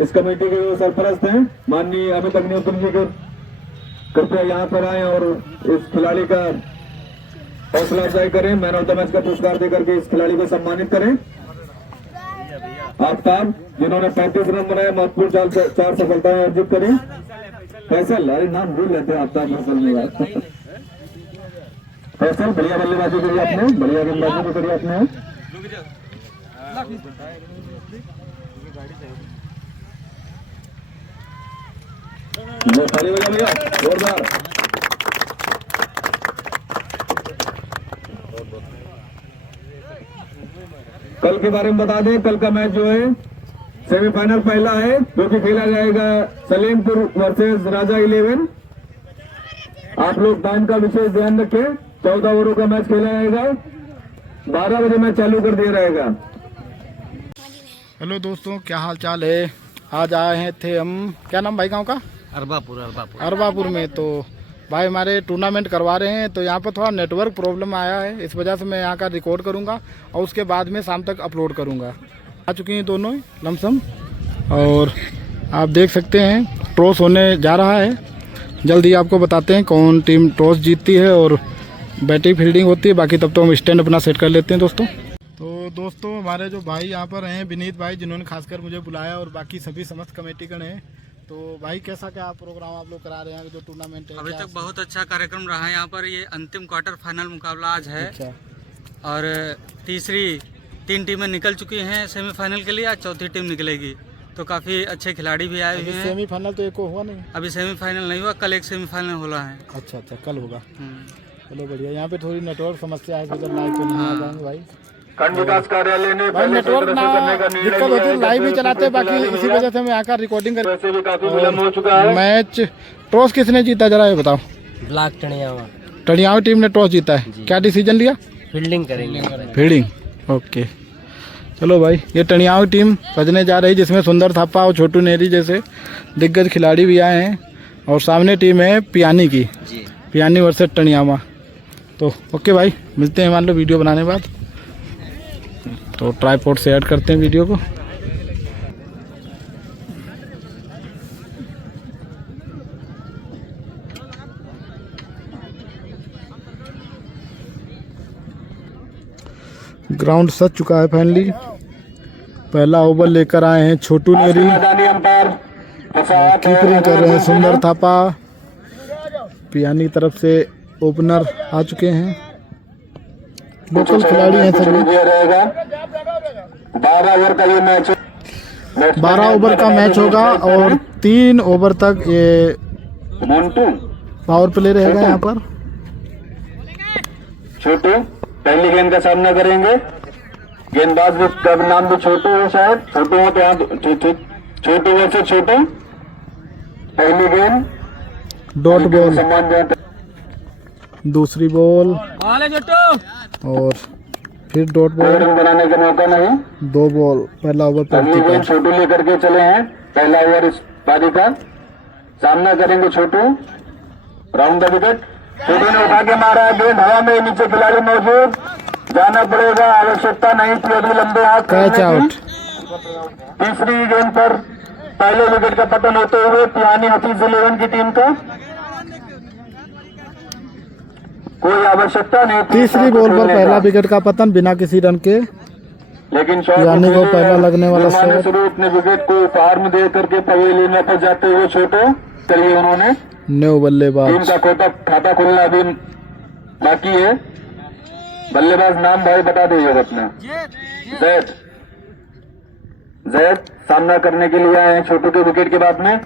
इस कमेटी के जो सरपरस्त हैं माननीय अमित अग्निहोत्री जी को कृपया यहाँ पर आए और इस खिलाड़ी का हौसला अफजाई करें, मैन ऑफ द मैच का पुरस्कार देकर के इस खिलाड़ी को सम्मानित करें। आफ्ताब जिन्होंने 35 रन बनाए, महत्वपूर्ण 4 सफलताएं अर्जित करी। फैसल, अरे नाम भूल लेते हैं आफ्ताब फैसल में। फैसल बढ़िया बल्लेबाजी करी आपने, बढ़िया गेंदबाजी करी आपने। ताली बजा भैया, जोरदार। कल के बारे में बता दें, कल का मैच जो है सेमीफाइनल पहला है जो कि खेला जाएगा सलेमपुर वर्सेस राजा 11। आप लोग टाइम का विशेष ध्यान रखें, 14 ओवरों का मैच खेला जाएगा, 12 बजे मैच चालू कर दिया जाएगा। हेलो दोस्तों, क्या हाल चाल है। आज आए हैं थे हम, क्या नाम भाई गांव का? अरबापुर में। तो भाई हमारे टूर्नामेंट करवा रहे हैं, तो यहाँ पर थोड़ा नेटवर्क प्रॉब्लम आया है, इस वजह से मैं यहाँ का रिकॉर्ड करूँगा और उसके बाद में शाम तक अपलोड करूँगा। आ चुकी हैं दोनों लमसम और आप देख सकते हैं टॉस होने जा रहा है। जल्दी आपको बताते हैं कौन टीम टॉस जीतती है और बैटिंग फील्डिंग होती है। बाकी तब तो हम स्टैंड अपना सेट कर लेते हैं दोस्तों। तो दोस्तों हमारे जो भाई यहाँ पर हैं, विनीत भाई, जिन्होंने खासकर मुझे बुलाया और बाकी सभी समस्त कमेटीगण हैं। तो भाई कैसा क्या प्रोग्राम आप लोग करा रहे हैं, जो टूर्नामेंट है? अभी तक बहुत अच्छा कार्यक्रम रहा है यहाँ पर। ये अंतिम क्वार्टर फाइनल मुकाबला आज है। अच्छा। और तीसरी 3 टीमें निकल चुकी हैं सेमीफाइनल के लिए, आज चौथी टीम निकलेगी। तो काफ़ी अच्छे खिलाड़ी भी आए हुए हैं। सेमीफाइनल तो एक हुआ नहीं अभी सेमीफाइनल नहीं हुआ, कल एक सेमीफाइनल होला है। अच्छा, कल होगा। चलो बढ़िया। यहाँ पे थोड़ी नेटवर्क समस्या है, तो लाइव पे नहीं आ पाएंगे भाई। खंड विकास कार्यालय ने भाई नेटवर्क ना दिक्कत होती है, लाइव ही चलाते हैं, बाकी इसी वजह से मैं आकर रिकॉर्डिंग कर। वैसे भी काफी विलम्ब हो चुका है। मैच टॉस किसने जीता जरा ये बताओ? ब्लॉक टणियावा टणियावा टीम ने टॉस जीता है। क्या डिसीजन लिया? फील्डिंग करेंगे। Fielding, okay. चलो भाई, ये टणियावा टीम सजने जा रही, जिसमें सुंदर थापा और छोटू नेरी जैसे दिग्गज खिलाड़ी भी आए हैं। और सामने टीम है पियानी की, पियानी वर्सेस टणियावा। तो ओके भाई, मिलते हैं मान लो वीडियो बनाने के बाद। तो ट्राइपॉड से ऐड करते हैं वीडियो को। ग्राउंड सज चुका है फाइनली। पहला ओवर लेकर आए हैं छोटू नेरी, कीपरिंग कर रहे हैं सुंदर थापा। पियानी तरफ से ओपनर आ चुके हैं, लोकल खिलाड़ी हैं सभी। 12 ओवर का मैच होगा और 3 ओवर तक ये पावर प्ले रहेगा यहाँ पर। छोटू पहली गेंद का सामना करेंगे। गेंदबाज का नाम भी छोटू है, शायद छोटू हो तो यहाँ छोटू वैसे छोटू। पहली गेंद डॉट बॉल, सम्मान जाता। दूसरी बॉल और फिर डॉट बॉल। बनाने का मौका नहीं। 2 बॉल, पहला ओवर पहली गेंद छोटू लेकर के चले हैं। पहला ओवर इस पारी का सामना करेंगे छोटू। राउंड द विकेट, छोटू ने उठा के मारा है, गेंद हवा में, नीचे खिलाड़ी मौजूद, जाना पड़ेगा, आवश्यकता नहीं थी अभी लंबे हाथ। Catch out. तीसरी गेंद पर पहले विकेट का पतन होते हुए पियानी हफीज 11 की टीम का कोई आवश्यकता नहीं थी। तीसरी बॉल पर पहला विकेट का पतन पियानी किसी रन के, लेकिन पियानी को पहला लगने वाला शुरू अपने विकेट को उपहार में दे करके पवेलियन में पहुंच जाते हुए छोटू चलिए उन्होंने न्यू बल्लेबाज। टीम का खाता खुलना अभी बाकी है। बल्लेबाज नाम भाई बता दीजिएगा अपना। जैद सामना करने के लिए आए हैं छोटू के विकेट के बाद में।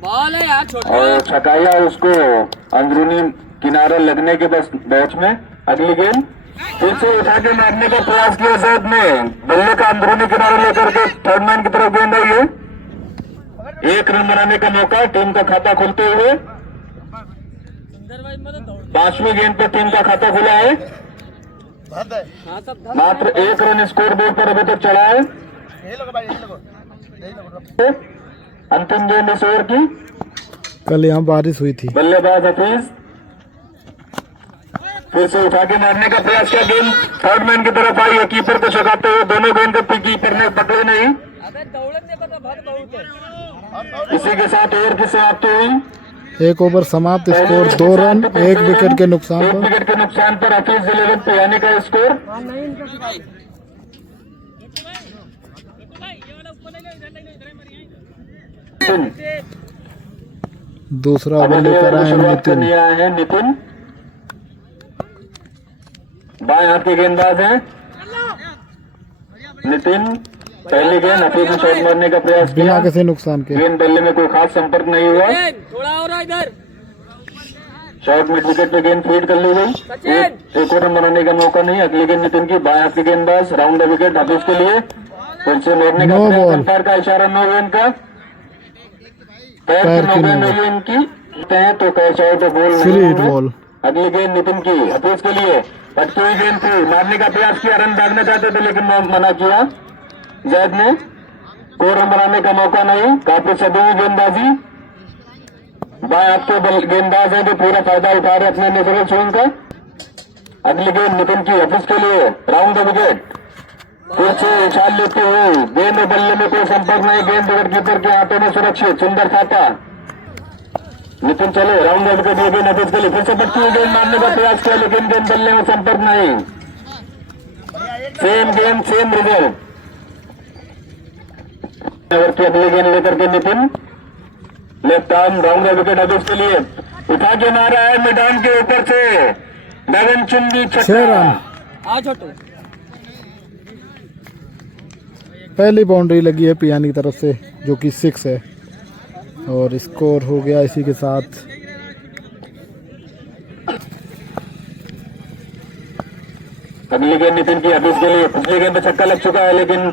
बॉल है यार छोटू, और छकाया उसको अंदरूनी किनारा लगने के बस बैच में। अगली गेंद फिर से उठा के मारने का प्रयास किया जैद ने, बल्ले का अंदरूनी किनारा लेकर के थर्ड मैन की तरफ गेंद आई है। 1 रन बनाने का मौका, टीम का खाता खुलते हुए। 5वीं गेंद पर टीम का खाता खुला है। मात्र 1 रन स्कोर बोर्ड पर अभी तक चला है। अंतिम गेंद इस ओवर की। कल यहाँ बारिश हुई थी। बल्लेबाज हफीज फिर से उठा के मारने का प्रयास किया, गेंद थर्ड मैन की तरफ आई है। कीपर को छकाते हुए दोनों गेंद कीपर ने पकड़े नहीं। इसी के साथ ओवर की समाप्ति हुई। एक ओवर समाप्त, स्कोर 2 रन 1 विकेट के नुकसान एक पर। विकेट के नुकसान पर हफीज 11 पियानी का स्कोर। दूसरा ओवर लेकर आए हैं शुरुआत नितिन। करने आए हैं नितिन। बाएं हाथ के गेंदबाज हैं नितिन। पहली गेंद हफीज ने शॉट मारने का प्रयास बिना किया, किसी नुकसान के। गेंद बल्ले में कोई खास संपर्क नहीं हुआ। थोड़ा और इधर शॉट मिड विकेट पे गेंद फीड कर ली गई। एक और रन बनाने का मौका नहीं। अगली गेंद नितिन की, बाएं हाथ के गेंदबाज, राउंड द विकेट हफीज के लिए। फिर से मारने का No प्रयास, ball। अंपायर का इशारा नो गेंद का। पैर पैर की की नो गेंद no नहीं है इनकी, तो कैच आउट है, बॉल फ्री नहीं हिट है। बॉल। अगली गेंद नितिन की, हफीज के लिए। पटकी हुई गेंद थी, मारने का प्रयास किया, रन भागना चाहते थे लेकिन मना किया जैद ने। कोई रन बनाने का मौका नहीं। काफी सदी गेंदबाजी। बाएं हाथ के गेंदबाज है जो पूरा फायदा उठा रहे अपने नेचुरल स्विंग का। अगली गेंद नितिन की, हफीज के लिए, राउंड द विकेट। फिर से उछाल लेते हुए, गेंद और बल्ले में कोई संपर्क नहीं, गेंद विकेट कीपर के हाथों में सुरक्षित, सुंदर खाता। नितिन चले, राउंड द विकेट, ये गेंद हफीज के लिए। फिर से पटकी हुई गेंद मारने का प्रयास किया लेकिन गेंद बल्ले में संपर्क नहीं। सेम गेंद सेम रिजल्ट। ओवर की अगली गेंद लेकर के Nitin, left arm, round the wicket Hafeez के लिए। उठा के मारा है मैदान के ऊपर से, गगन चुंबी 6 छक्का। रन। आ छोटू पहली बाउंड्री लगी है पियानी की तरफ से जो कि 6 है और स्कोर हो गया इसी के साथ। अगली गेंद नितिन की, हफीज के लिए। पिछली गेंद पे छक्का लग चुका है लेकिन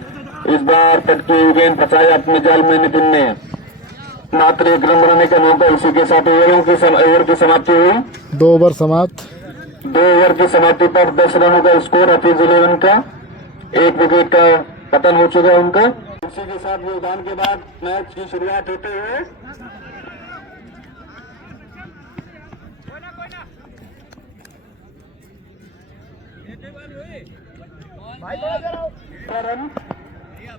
इस बार पटकी हुई गेंद फंसाया अपने जाल में नितिन ने। मात्र 1 रन बनाने का मौका। इसी के साथ ओवर की समाप्ति हुई। 2 ओवर समाप्त। 2 ओवर की समाप्ति पर 10 रनों का स्कोर हफीज 11 का। 1 विकेट का पतन हो चुका है उनका। इसी के साथ योगदान के बाद मैच की शुरुआत होते हुए रन।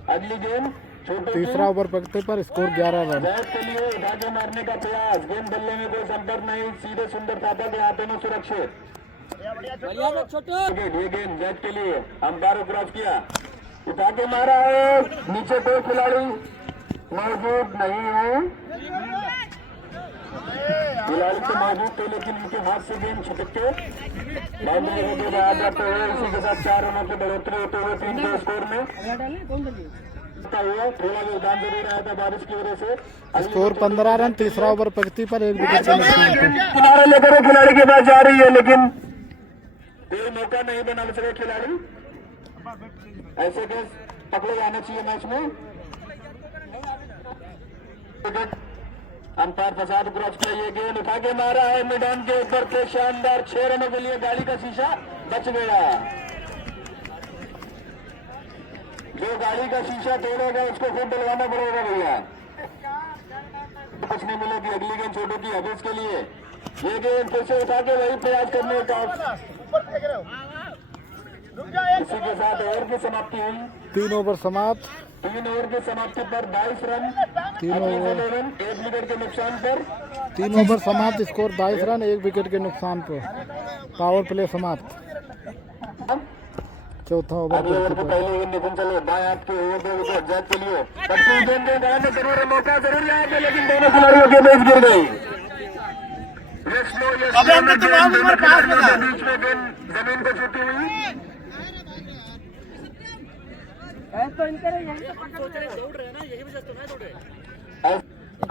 अगली गेंद छोटे तीसरा ओवर पकड़ते पर स्कोर 11 रन। जैद के लिए धागे मारने का प्रयास, गेंद बल्ले में कोई संपर्क नहीं, सीधे सुंदर थापा के हाथों में सुरक्षित। बढ़िया था छोटू ये गेंद जैद के लिए, अंपायर को क्रॉस किया, उठा के मारा है। नीचे कोई खिलाड़ी मौजूद नहीं है। खिलाड़ी तो मौजूद थे लेकिन उनके हाथ से गेंद छटक के बाउंड्री होते हुए आ जाते हुए। इसी के साथ 4 रनों की बढ़ोतरी होते हुए टीम के स्कोर में हुआ। थोड़ा योगदान जरूर आया था बारिश की वजह से। Score 15 run. तीसरा ओवर पकड़ती पर 1 विकेट के नुकसान पर। किनारे लेकर वो खिलाड़ी के पास जा रही है लेकिन कोई मौका नहीं बना सके खिलाड़ी। ऐसे के पकड़े जाना चाहिए मैच में। अंपायर प्रसाद क्रॉस किया, ये गेंद उठा के मारा है मैदान के ऊपर के शानदार 6 रनों के लिए। गाड़ी का शीशा बच गया। जो गाड़ी का शीशा तोड़ेगा उसको खुद डलवाना पड़ेगा भैया। कुछ नहीं मिलेगी। अगली गेंद छोटू की, हफीज के लिए। ये गेंद फिर से उठा के वही प्रयास करने का। इसी के साथ ओवर की समाप्ति हुई। 3 ओवर समाप्त। 3 ओवर की समाप्ति पर 22 रन। 3 ओवर 1 विकेट के नुकसान पर। 3 ओवर समाप्त, स्कोर 22 रन 1 विकेट के नुकसान पर। पावर प्ले समाप्त। चौथा ओवर अगले ओवर के पहले गेंद नितिन चले, बाएं हाथ के ओवर 2 विकेट जैद के लिए। पट्टी गेंद में जरूर है, मौका जरूर यहाँ पे लेकिन दोनों खिलाड़ियों के बीच गिर गई। बीच में गेंद जमीन को छूती हुई। तो इनके यही तो सोच रहे दौड़ रहे हैं ना, यही वजह से तो मैं दौड़ रहे।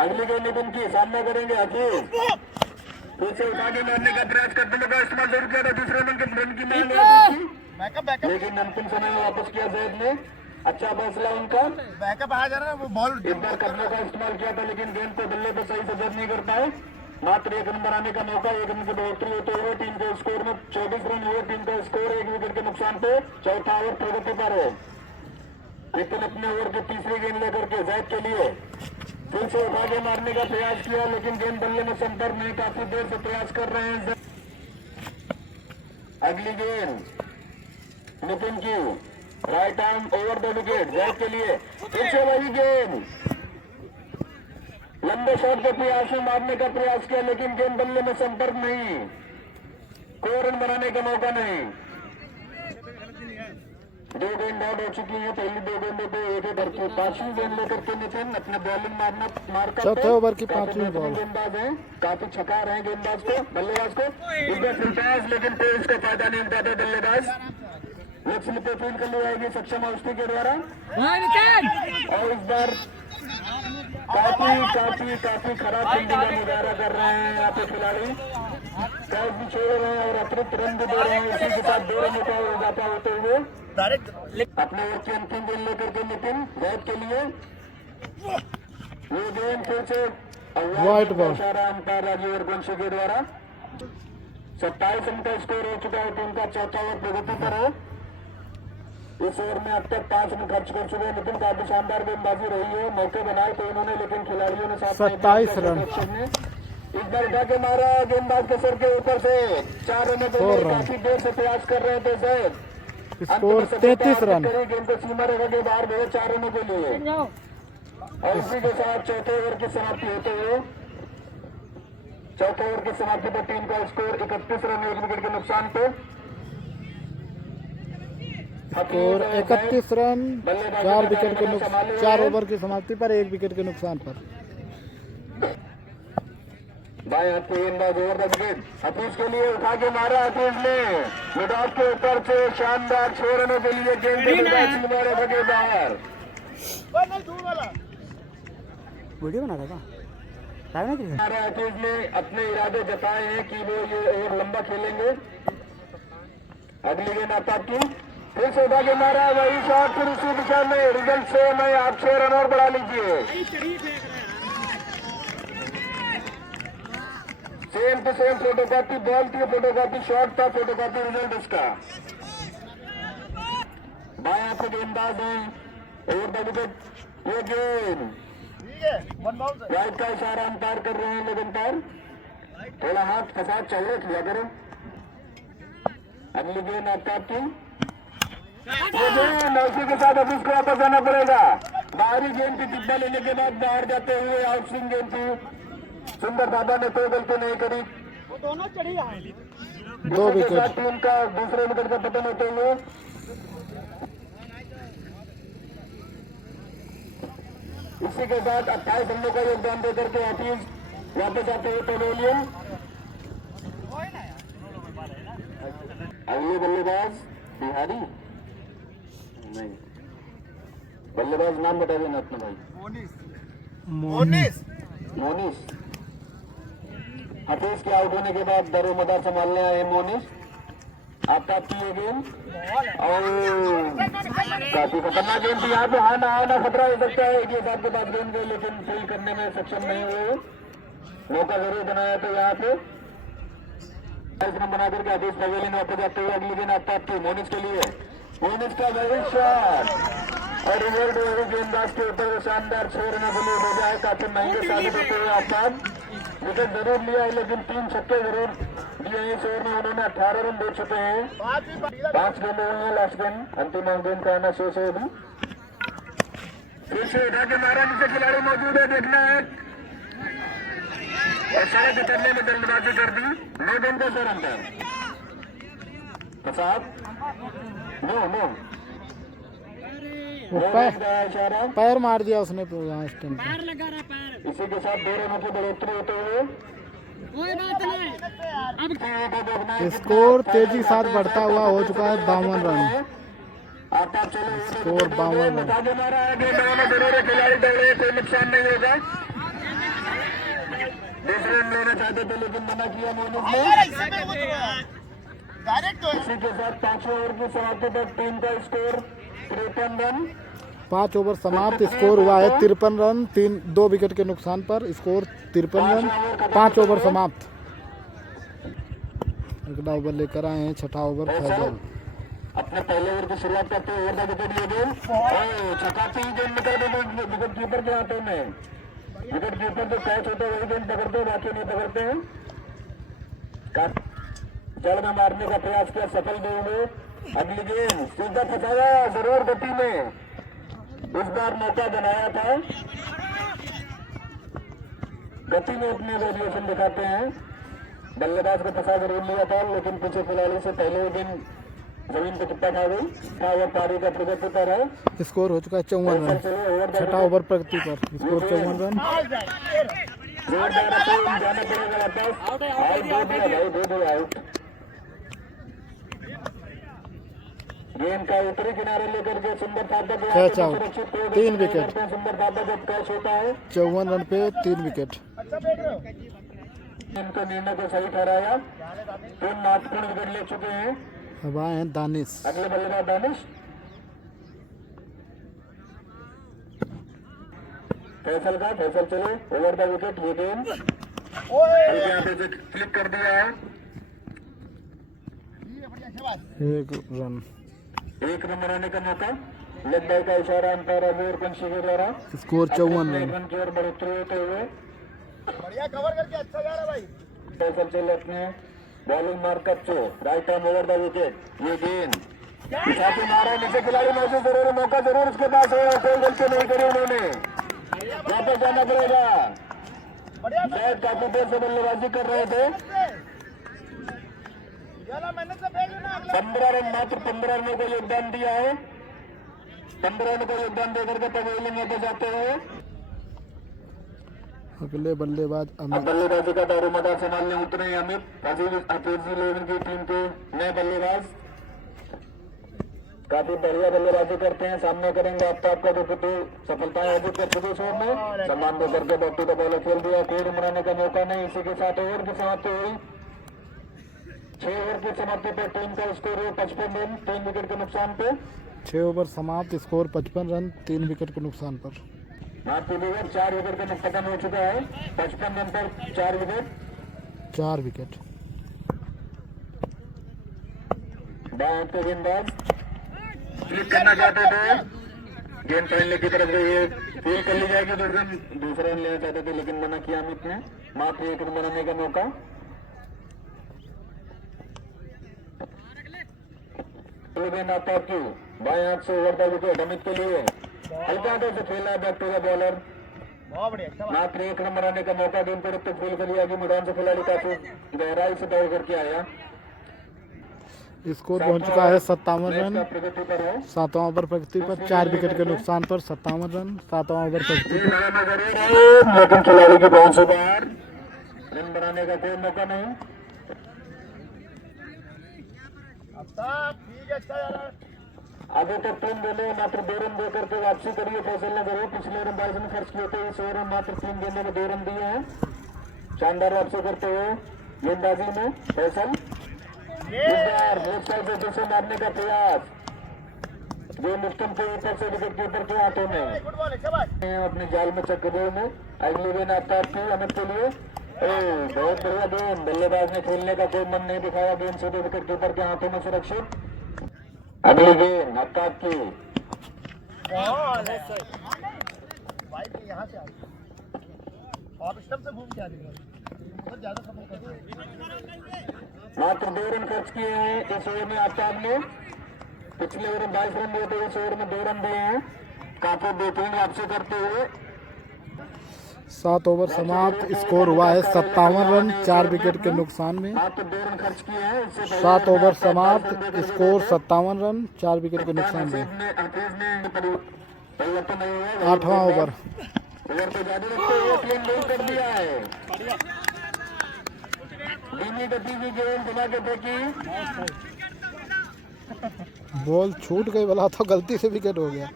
अगली गेंद नितिन की, सामना करेंगे हफीज। फिर से उठा के मारने का प्रयास करते का इस्तेमाल जरूर किया था। दूसरे रन की मांग थी लेकिन अंतिम समय में वापस किया जैद ने। अच्छा फैसला उनका। बैकअप आ जा रहा है वो बॉल। एक बार करने का इस्तेमाल किया था लेकिन गेंद को बल्ले पर सही से जज नहीं कर पाए। मात्र 1 रन बनाने का मौका। 1 रन की बढ़ोतरी होते हुए टीम के स्कोर में 24 रन हुए। टीम का स्कोर 1 विकेट के नुकसान पे। चौथा ओवर प्रगति पर है। लेकिन अपने ओवर की तीसरी गेंद लेकर के जैद के लिए फिर से उठा के मारने का प्रयास किया लेकिन गेंद बल्ले में संपर्क नहीं। काफी देर से प्रयास कर रहे हैं। अगली गेंद नितिन की, right arm over the wicket Zaid के लिए। फिर से वही गेंद लंबे शॉट के प्रयास में मारने का प्रयास किया, लेकिन गेंद बल्ले में संपर्क नहीं, कोई रन बनाने का मौका नहीं। 2 गेंद आउट हो चुकी है, पहली 2 गेंदों पे एक करके 5वीं गेंद लेकर के नितिन अपने बॉलिंग मारकर चौथे ओवर की 5वीं बॉल। गेंदबाज है, काफी छका रहे हैं गेंदबाज को, बल्लेबाज को इस बार फुलबाज, लेकिन कोई इसका फायदा नहीं उठाता बल्लेबाज। लेग स्लिप पे फील्ड कर ली जाएगी सक्षम अवस्थी के द्वारा, और इस बार काफी खराब फील्डिंग का मुजाहरा कर रहे हैं यहाँ पे खिलाड़ी, कैच भी छोड़ रहे हैं और अतिरिक्त रन भी दे रहे हैं। इसी के साथ 2 रनों का इजाफा होते हुए अपने ओवर की अंतिम गेंद लेकर के नितिन बैट के लिए ये गेंद फिर से वाइट बॉल, इशारा अंपायर राजीव वंशी के द्वारा। 27 रन का स्कोर हो चुका है, टीम का चौथा ओवर प्रगति पर है। इस ओवर में अब तक 5 रन खर्च कर चुके हैं नितिन, काफी शानदार गेंदबाजी रही है, मौके बनाए तो इन्होंने, लेकिन खिलाड़ियों ने 27 रन इस बार उठा के मारा गेंदबाज के सर के ऊपर से 4 रनों के लिए काफी देर से प्रयास कर रहे थे सर। Score 33 run. गेंद को सीमा रेखा के बाहर भेजे 4 रनों के लिए, और इसी के साथ चौथे ओवर की समाप्ति होते हुए चौथे ओवर की समाप्ति पर टीम का स्कोर 31 रन 1 विकेट के नुकसान पे। स्कोर 31 रन 4 विकेट के नुकसान, 4 ओवर की समाप्ति पर 1 विकेट के नुकसान पर। बाएं हाथ के गेंदबाज ओवर द विकेट हफीज के लिए उठा के मारा, हफीज ने मिड ऑफ के ऊपर से शानदार 6 रनों के लिए गेंद सीमा रेखा के बाहर। वीडियो बना रहा था हफीज ने अपने इरादे जताए हैं कि वो ये ओवर लंबा खेलेंगे। अगली गेंद आता की फिर से उठा के मारा, वही शॉट फिर उसी दिशा में, रिजल्ट से मैं आप 6 रन और बढ़ा लीजिए। Same to same photocopy ball थी, फोटोकॉपी शॉट था, फोटोकॉपी रिजल्ट इसका। बाएं हाथ के गेंदबाज हैं ओवर द विकेट, ये गेंद राइट का इशारा अंपायर कर रहे हैं, लेकिन पर थोड़ा हाथ फंसा चौड़े किया करो। अगली गेंद आपका उसी के साथ ऑफिस को वापस आना पड़ेगा। बाहरी गेंद की डिब्बा लेने के बाद बाहर जाते हुए आउट स्विंग गेंद थी, सुंदर दादा ने कोई गलती नहीं करी, वो दोनों चढ़ी है। 2 विकेट। टीम का दूसरे विकेट का पतन होते हुए इसी के साथ 28 रनों का योगदान देकर के हफीज वापस आते हुए पेवेलियन। अगले बल्लेबाज बिहारी नहीं, बल्लेबाज नाम बता देना अपना भाई। मोनिस हफीज के आउट होने के बाद दरोमदार संभालने आए मोनिस। आपका ये गेंद और काफी खतरनाक गेंद थी, यहाँ पे आना खतरा हो सकता है। एक साथ के बाद गेंद गई, लेकिन फील करने में सक्षम नहीं हुए, मौका जरूर बनाया तो यहाँ पे रन बना करके हफीज पवेलियन वापस जाते हुए अगली गेंद आता आपकी मोनिस के लिए। मोनिस का वही शॉट और रिवर्ट वही गेंदबाज के ऊपर शानदार 6 रनों के लिए भेजा है, काफी महंगे साबित होते हुए आपका विकेट जरूर लिया है, लेकिन 3 छक्के जरूर दिए हैं। इस ओवर में उन्होंने 18 रन दे चुके हैं, 5 गेंदें हुई हैं, लास्ट गेंद अंतिम गेंद का आना शेष है। अभी फिर से उठा के मारा, नीचे खिलाड़ी मौजूद है, देखना है और सड़क उतरने में जल्दबाजी कर दी। 9 गेंद का सर अंदर प्रसाद नो पैर मार दिया उसने यहाँ स्टैंड पे। इसी के साथ 2 रनों की बढ़ोतरी होते हुए स्कोर तेजी साथ बढ़ता हुआ हो चुका है 52 रन। Score 52 run. जरूर खिलाड़ी दौड़े, कोई नुकसान नहीं होगा। दूसरे रन लेना चाहते थे लेकिन मना किया मोनिस ने। इसी के साथ 5 ओवर की समाप्ति तक टीम का स्कोर 53 रन। 5 ओवर समाप्त, स्कोर हुआ है 53 रन, 2 विकेट के नुकसान पर स्कोर 53 रन। 5 ओवर समाप्त। अगला ओवर लेकर आए हैं 6ठा ओवर फैजल। अपने पहले ओवर की शुरुआत करते हुए विकेट ये गेंद छकाती गेंद निकल गई विकेट कीपर के हाथों में। विकेट कीपर जो कैच होता है वही गेंद पकड़ते हैं, बाकी नहीं पकड़ते हैं। जड़ में मारने का प्रयास किया, सफल भी हुए। अगली गेंद सीधा फंसाया जरूर गति में, इस बार मौका बनाया था। गति में अपने वेरिएशन दिखाते हैं। बल्लेबाज को फंसा जरूर लिया था, लेकिन पीछे खिलाड़ी से पहले ही गेंद जमीन पे टिप्पा खा गई था। और पारी का प्रगति पर है। स्कोर हो चुका है 54 रन, छठा ओवर प्रगति पर स्कोर 54 रन। जोरदार अपील, जाना पड़ेगा वापस। आउट दे दिया भाई, दे दिया आउट। गेंद का उत्तरी किनारे लेकर के सुंदर थापा कैच आउट, 3 विकेट। सुंदर थापा जब कैच होता है 54 रन पे 3 विकेट। इनको निर्णय को सही ठहराया। 3 महत्वपूर्ण विकेट ले चुके हैं। अब आए हैं दानिश। अगले बल्लेबाज दानिश। फैसल का, फैसल चले ओवर द विकेट। ये गेंद हल्के हाथों से क्लिक कर दिया है। 1 रन, 1 रन बनाने का मौका। लेग बाय का इशारा अंपायर अबूर कुंशी के द्वारा। स्कोर 54 एक रन। रन की ओर बढ़ोतरी होते हुए बढ़िया कवर करके अच्छा जा रहा है भाई। फैसल चले अपने बॉलिंग मार्कअप से right arm over the wicket. ये गेंद छाती मारा, नीचे खिलाड़ी मौजूद, जरूर मौका जरूर उसके पास है। कोई गलती नहीं करी उन्होंने, वापस जाना पड़ेगा। शायद काफी देर से बल्लेबाजी कर रहे थे। 15 रन, मात्र 15 रनों को योगदान दिया है। 15 रन को योगदान देकर के पवेलियन में जाते हुए अगले बल्लेबाज अब अमित। बल्लेबाजी का दारोमदार संभालने उतरे हैं अमित। हफीज 11 की टीम के नए बल्लेबाज काफी बढ़िया बल्लेबाजी करते हैं। सामने करेंगे आफ्ताब का, जो पिछली सफलताएं अर्जित कर चुके इस ओवर में। सम्मान दे करके बैक टू द बॉल खेल दिया। कोई रन बनाने का मौका नहीं। इसी के साथ ओवर की समाप्ति हुई। 6 ओवर की समाप्ति पर टीम का स्कोर है 55 रन, 3 विकेट के नुकसान पे। 6 ओवर समाप्त, स्कोर 55 रन, 3 विकेट के नुकसान पर। माफ कीजिएगा, 4 विकेट का नुकसान हो चुका है। 55 रन पर 4 विकेट। 4 विकेट। बाएं के गेंदबाज क्लिक करना चाहते थे, गेंद पहले की तरफ गई है। फील कर ली जाएगी, दूसरा रन लेना चाहते थे लेकिन मना किया अमित ने। मात्र 1 रन बनाने का मौका। गेंद आफ्ताब की बाएं हाथ से ओवर द विकेट अमित के लिए। हल्के हाथों से खेला बैक टू द बॉलर। मात्र 1 रन बनाने का मौका। गेंद पर तक फील कर लिया कि मैदान से खिलाड़ी काफी गहराई से दौड़ करके आया। स्कोर पहुंच चुका है 57 रन, प्रगति पर है। 7वां ओवर प्रगति पर, 4 विकेट के नुकसान पर 57 रन, 7वां ओवर प्रगति पर। लेकिन खिलाड़ी के बाउंस से बाहर, रन बनाने का कोई मौका नहीं। अभी तक 3 गेंदों मात्र 2 रन देकर के वापसी करी है फैसल ने। जरूर पिछले ओवर 22 रन खर्च किए थे, इस ओवर में मात्र 3 गेंदों में 2 रन दिए हैं। शानदार वापसी करते हुए गेंदबाजी में फैसल। इस बार लेफ्ट साइड से दूसरे मारने का प्रयास। गेंद उत्तम के ऊपर से विकेट कीपर के हाथों में, अपने जाल में चक्कर में। अगली गेंद आफ्ताब की अमित के लिए। बहुत बढ़िया गेंद। बल्लेबाज ने खेलने का कोई मन नहीं दिखाया। गेंद सीधे विकेट कीपर के हाथों में सुरक्षित। अगली गेंद आफ्ताब की। मात्र 2 रन खर्च किए हैं इस ओवर में आफ्ताब ने। पिछले ओवर में 22 रन दिए थे, इस ओवर में 2 रन दिए हैं। काफी बेहतरीन वापसी करते हुए 7 ओवर समाप्त, स्कोर हुआ है 57 रन, 4 विकेट के नुकसान में। मात्र 2 रन खर्च किए हैं। इससे पहले 7 ओवर समाप्त, स्कोर 57 रन, 4 विकेट के नुकसान में। परिवर्तन नहीं हुआ। 8वां ओवर। ओवर को जारी रखते हुए क्लीन बोल्ड कर दिया है। धीमी गति की गेंद बना के फेंकी। बॉल छूट गई, वाला तो गलती से विकेट हो गया।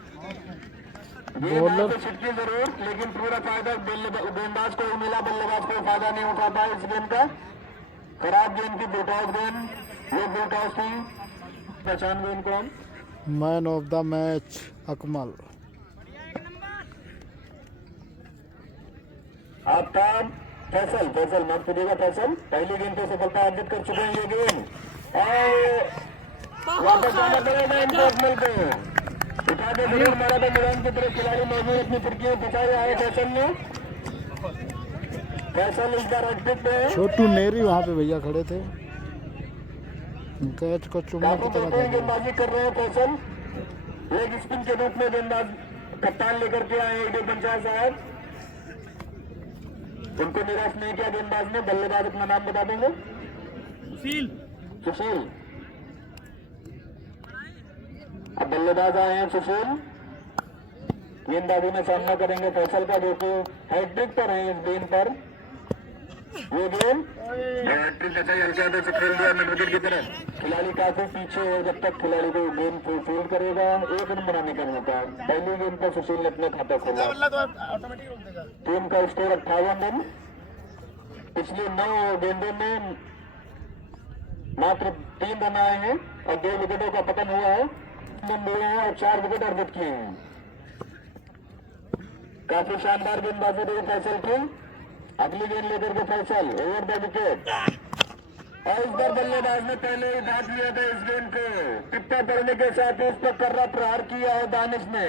बॉलर छिटकी जरूर, लेकिन पूरा फायदा गेंदबाज को ही मिला। बल्लेबाज को फायदा नहीं उठा पाया इस गेंद का। खराब गेंद की बुलटॉस गेंद, वो बुलटॉस थी। पहचान गए इनको हम। Man of the match Akmal. Aftab Faisal, Faisal माफ कीजिएगा फैसल। पहली गेंद पे सफलता अर्जित कर चुके हैं ये गेंद। और वापस जाना पड़ेगा इनको अकमल को। उठा के जरूर मारा था मैदान की तरफ। खिलाड़ी मौजूद अपनी फिरकियों बचाए आए फैसल ने। फैसल इस बार अटपिक पे है। छोटू नेरी वहाँ पे भैया खड़े थे, कैच को चुम्मा की तरह था। गेंदबाजी कर रहे हैं फैसल। लेग स्पिन के रूप में गेंदबाज कप्तान लेकर के आए ईडे पंचायत साहब। उनको निराश नहीं किया गेंदबाज ने। बल्लेबाज अपना नाम बता देंगे। सुशील। अब बल्लेबाज आए हैं सुशील। गेंदबाजी में सामना करेंगे फैसल का, जो कि हैट्रिक पर है इस गेंद पर। ये गेंद हैट्रिक अच्छा हल्के हाथों से खेल दिया मिड विकेट की तरफ। खिलाड़ी काफी पीछे है, जब तक खिलाड़ी को गेंद फील्ड करेगा 1 रन बनाने का मौका। पहली गेंद पर सुशील ने अपने खाता खोला। टीम का स्कोर 58 रन। पिछली 9 गेंदों में मात्र 3 रन आए हैं और 2 विकेटों का पतन हुआ है। मिले हैं और 4 विकेट अर्जित किए हैं। काफी शानदार गेंदबाजी रही फैसल की। अगली गेंद लेकर के फैसल ओवर द विकेट। और इस बार बल्लेबाज ने पहले ही ढांक लिया था इस गेंद को। टिप्पा पड़ने के साथ ही उस पर कर्रा प्रहार किया है दानिश ने।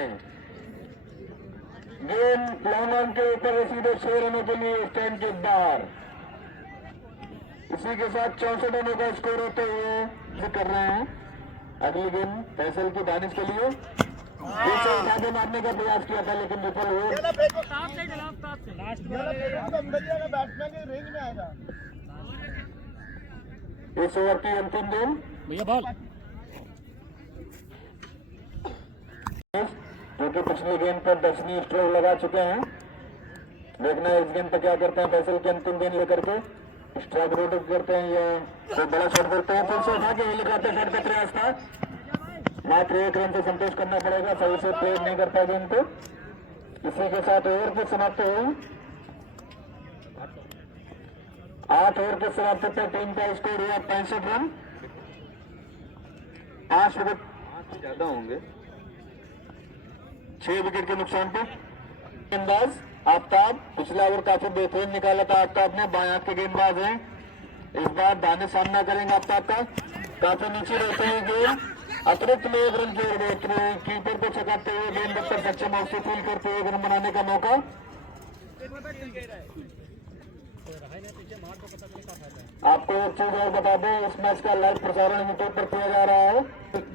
गेंद लॉन्ग ऑन के ऊपर सीधे 6 रनों के लिए स्टैंड के बाहर। इसी के साथ 64 रनों का स्कोर होते हुए कर रहे हैं। अगली गेंद फैसल की दानिश के लिए पीछे उठा के मारने का प्रयास किया था लेकिन विफल हुए। इस ओवर की अंतिम गेंद भैया बॉल जो कि पिछली गेंद पर 10वीं स्ट्रोक लगा चुके हैं। देखना है इस गेंद पर क्या करते हैं फैसल की अंतिम गेंद लेकर के। स्ट्राइक रोड करते हैं या तो बड़ा शॉट करते हैं। फिर से उठा के हेलीकॉप्टर शॉट का प्रयास था। मात्र 1 रन से संतोष करना पड़ेगा। सही से प्ले नहीं कर पाए गेंद को। इसी के साथ ओवर की समाप्ति हुई। 8 ओवर के समाप्ति पर टीम का स्कोर हुआ 65 रन। 5 विकेट ज्यादा होंगे। 6 विकेट के नुकसान पर गेंदबाज आफ्ताब। पिछला ओवर काफी बेहतरीन निकाला था आफ्ताब ने। बाएं हाथ के गेंदबाज हैं। इस बार दानिश सामना करेंगे आफ्ताब का। काफी नीचे रहते हैं गेंद। अतिरिक्त में 1 रन की ओर बढ़ोतरी। कीपर को चकाते हुए गेंद पर सक्षम हाउस फील करते हुए 1 रन बनाने का मौका। आपको एक चीज और बता दें, इस मैच का लाइव प्रसारण यूट्यूब पर किया जा रहा है।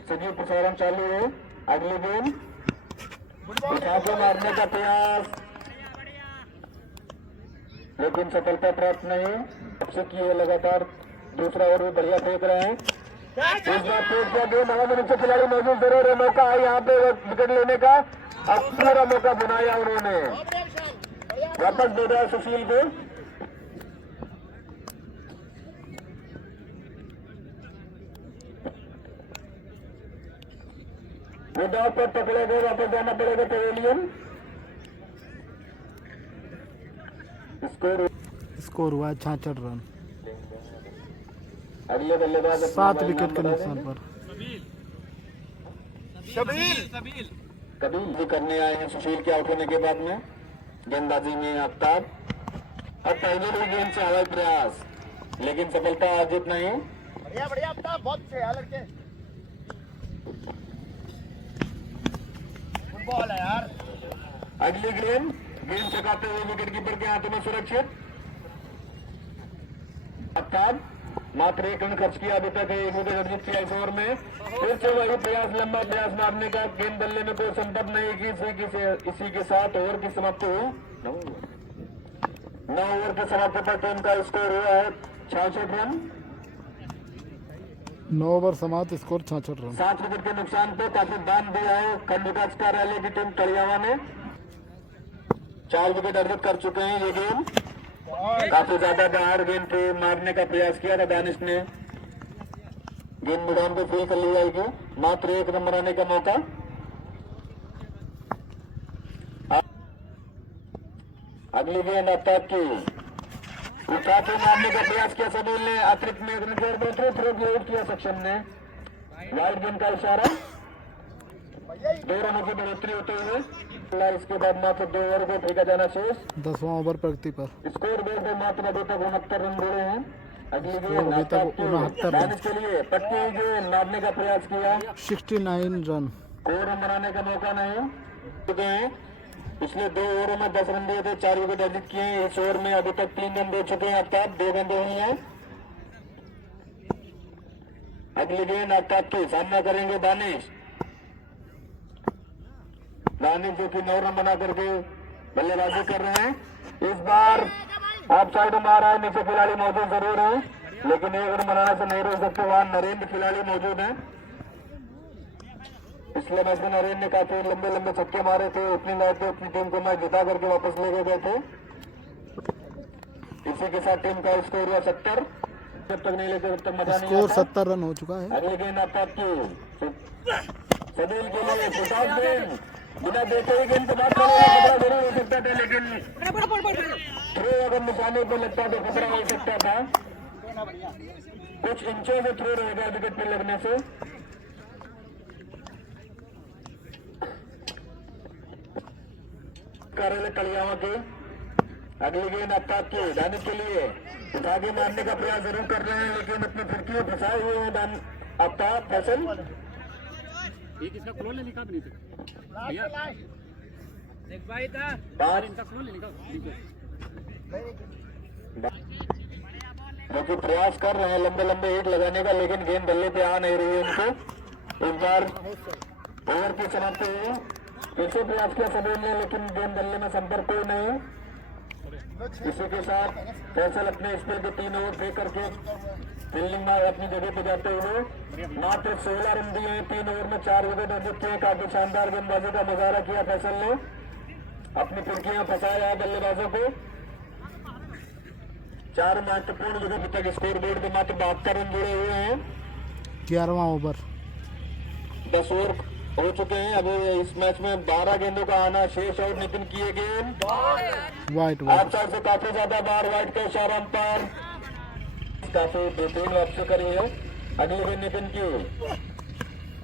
सजीव प्रसारण चालू है। अगली गेंद उठा के मारने का प्रयास लेकिन सफलता प्राप्त नहीं। अब से किए लगातार दूसरा ओवर भी बढ़िया फेंक रहे हैं। इस बार फेंक किया गेंद हवा में नीचे खिलाड़ी मौजूद जरूर है। मौका है यहाँ पे विकेट लेने का। अब पूरा मौका बनाया उन्होंने। वापस दे रहा है सुशील को। विदाउट पर पकड़े गए। वापस जाना पड़ेगा पवेलियन। स्कोर हुआ 66 रन। अगले बल्लेबाज 7 विकेट के नुकसान पर कबील भी करने आए हैं सुशील के आउट होने के बाद में। गेंदबाजी में आफ्ताब। अब पहले भी गेंद से हवाई प्रयास लेकिन सफलता अर्जित नहीं। बढ़िया आफ्ताब बहुत अच्छे लड़के। फुटबॉल है यार। अगली गेंद चकाते हुए विकेट कीपर के हाथों में सुरक्षित। आफ्ताब मात्र 1 रन खर्च किया अभी तक। 1 विकेट अर्जित किया इस ओवर में। फिर से वही प्रयास, लंबा प्रयास मारने का। गेंद बल्ले में कोई संपर्क नहीं की। इसी के साथ ओवर की समाप्ति हुई। 9 ओवर की समाप्ति पर टीम का स्कोर हुआ है 66 रन। 9 ओवर समाप्त, स्कोर 66 रन। 7 विकेट के नुकसान पे काफी दान दिया है खंड विकास कार्यालय की टीम तड़ियावा ने। 4 विकेट अर्जित कर चुके हैं। ये गेंद काफी ज्यादा बाहर गेंद पे मारने का प्रयास किया था दानिश ने। गेंद मैदान पे फील कर ली जाएगी। मात्र 1 रन बनाने का मौका। अगली गेंद आफ्ताब की उठा के मारने का प्रयास किया समील ने। अतिरिक्त में 1 रन की ओर बढ़ोतरी। थ्रो आउट किया सक्षम ने। वाइड गेंद का इशारा। 2 रनों की बढ़ोतरी होते हुए इसके बाद मात्र 2 ओवर को फेंका जाना शेष। 10वां ओवर प्रगति पर। स्कोर बोर्ड पे मात्र अभी तक 69 रन जोड़े हैं। अगली अभी गेंद तक 69 रन। दानिश के लिए पट्टी जो मारने का प्रयास किया। 69 रन। 2 रन बनाने का मौका नहीं चुके हैं। पिछले 2 ओवरों में 10 रन दिए थे। 4 विकेट अर्जित किए हैं। इस ओवर में अभी तक 3 रन दे चुके हैं आफ्ताब। 2 गेंदें हुई हैं। अगली गेंद आफ्ताब की सामना करेंगे दानिश। जो कि 9 रन बना करके बल्लेबाजी कर रहे हैं। इस बार आप साइड में आ रहा है, नीचे खिलाड़ी मौजूद जरूर है, लेकिन एक रन बनाने से नहीं रोक सकते। वहां नरेंद्र खिलाड़ी मौजूद है। पिछले मैच में नरेंद्र ने काफी लंबे लंबे छक्के मारे थे, उतनी लाइट पे अपनी टीम को मैच जिता करके वापस ले गए थे। इसी के साथ टीम का स्कोर हुआ 70। जब तक नहीं लेते तब तक मजा नहीं स्कोर आता। 70 रन हो चुका है। अगली गेंद आपकी सदील के लिए सुशांत गेंद बिना देखे ही गेंद के बाद खतरा जरूर हो सकता था, लेकिन थ्रो अगर निशाने पर लगता तो खतरा हो सकता था। कुछ इंचों से थ्रो रहेगा विकेट पर लगने से। कार्यालय कलियावा के अगली गेंद आपकी दानिश के लिए आगे मारने का प्रयास जरूर कर रहे हैं, लेकिन अपनी फिरकी में फंसाए हुए हैं आपका फैसल। एक इसका क्लोन ले निकाल नीचे भैया, एक भाई था पांच इनका क्लोन ले निकाल नीचे। जो कि प्रयास कर रहे हैं लंबे लंबे हिट लगाने का, लेकिन गेंद बल्ले पे आ नहीं रही है उनको। एक बार ओवर की समाप्ति हुई, पीछे प्रयास किया सबूत ने, लेकिन गेंद बल्ले में संपर्क कोई नहीं। इसी के साथ फैसल अपने स्पेल के 3 ओवर फेंक करके फील्डिंग में अपनी जगह पे जाते हुए मात्र 16 रन दिए हैं। 3 ओवर में 4 विकेट अर्जित किए। काफी शानदार गेंदबाजी का मुजाहरा किया फैसल ने, अपनी फिरकियां फंसाया है बल्लेबाजों को। 4 महत्वपूर्ण विकेट तक स्कोर बोर्ड पे मात्र 72 रन जुड़े हुए हैं। 11वां ओवर 10 ओवर हो चुके हैं। अभी इस मैच में 12 गेंदों का आना शेष और नितिन किए गेंद वाइट आप साइड से काफी ज्यादा बार वाइट का इशारा अंपायर काफी बेहतरीन वापसी करी है। अगली गेंद नितिन की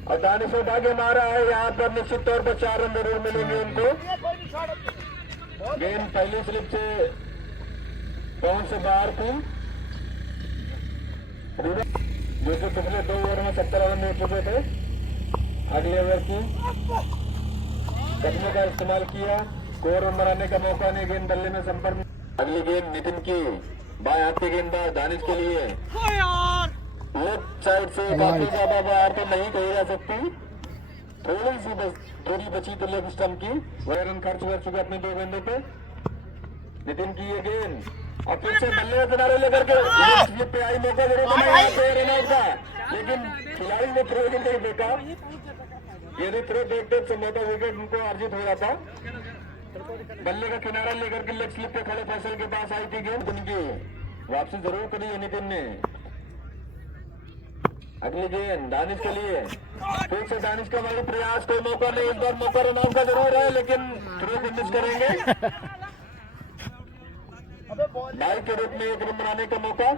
और दानिश उठा के मारा है। यहाँ पर निश्चित तौर पर 4 रन जरूर मिलेंगे उनको। गेंद पहली स्लिप से पहुंच से बाहर थी, जो कि पिछले 2 ओवर में 70 रन हो चुके थे। अगले ओवर की कदमों का इस्तेमाल किया, स्कोर रन बनाने का मौका नहीं, गेंद बल्ले में संपर्क। अगली गेंद नितिन की बाएं हाथ की गेंदबाज दानिश के लिए लेफ्ट साइड से काफी ज्यादा बाहर तो नहीं कही जा सकती, थोड़ी बची तो लेग स्टंप की। वह रन खर्च कर चुके अपने 2 गेंदों पे। नितिन की ये गेंद और फिर से बल्ले किनारे लेकर के ये पे आई मौका जरूर बनाया रन आउट का, लेकिन खिलाड़ी ने थ्रो नहीं देखा। यदि थ्रो देखते संभवतः विकेट उनको अर्जित हो जाता। बल्ले का किनारा लेकर के लेग स्लिप पे खड़े फैसल के पास आई थी गेंद, उनकी वापसी जरूर करी है नितिन ने। अगली गेंद दानिश के लिए, फिर से दानिश का वही प्रयास, कोई मौका नहीं। इस बार मौका रन आउट का जरूर है, लेकिन थ्रो को मिस करेंगे। बाइक के रूप में 1 रन बनाने का मौका।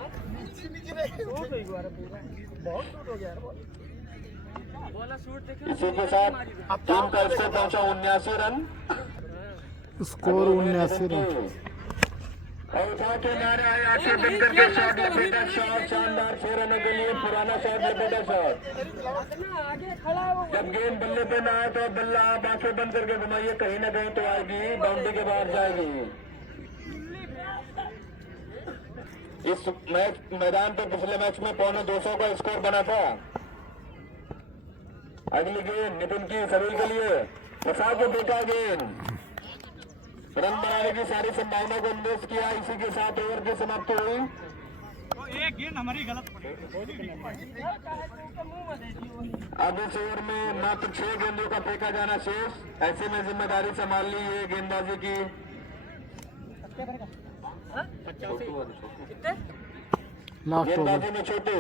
इसी के साथ टीम का स्कोर पहुंचा 79 रन। Score 79 run. और उठा के मारा है आंखें बंद करके शॉट, लपेटा शॉट, शानदार 6 रनों के लिए पुराना शॉट, लपेटा शॉट। जब गेंद बल्ले पे ना आए तो बल्ला आप आंखें बंद करके घुमाइए, कहीं ना कहीं तो आएगी, बाउंड्री के बाहर जाएगी। इस मैदान पर पिछले मैच में 250 का स्कोर बना था। अगली गेंद नितिन की सभी के लिए फंसा के देखा गेंद, रन बनाने की सारी संभावना को इन्वेस्ट किया। इसी के साथ ओवर की समाप्ति हुई। एक गेंद हमारी गलत पड़ी। अब इस ओवर में मात्र 6 गेंदों का फेंका जाना शेष। ऐसे में जिम्मेदारी संभाल ली है गेंदबाजी की। गेंदबाजी में छोटू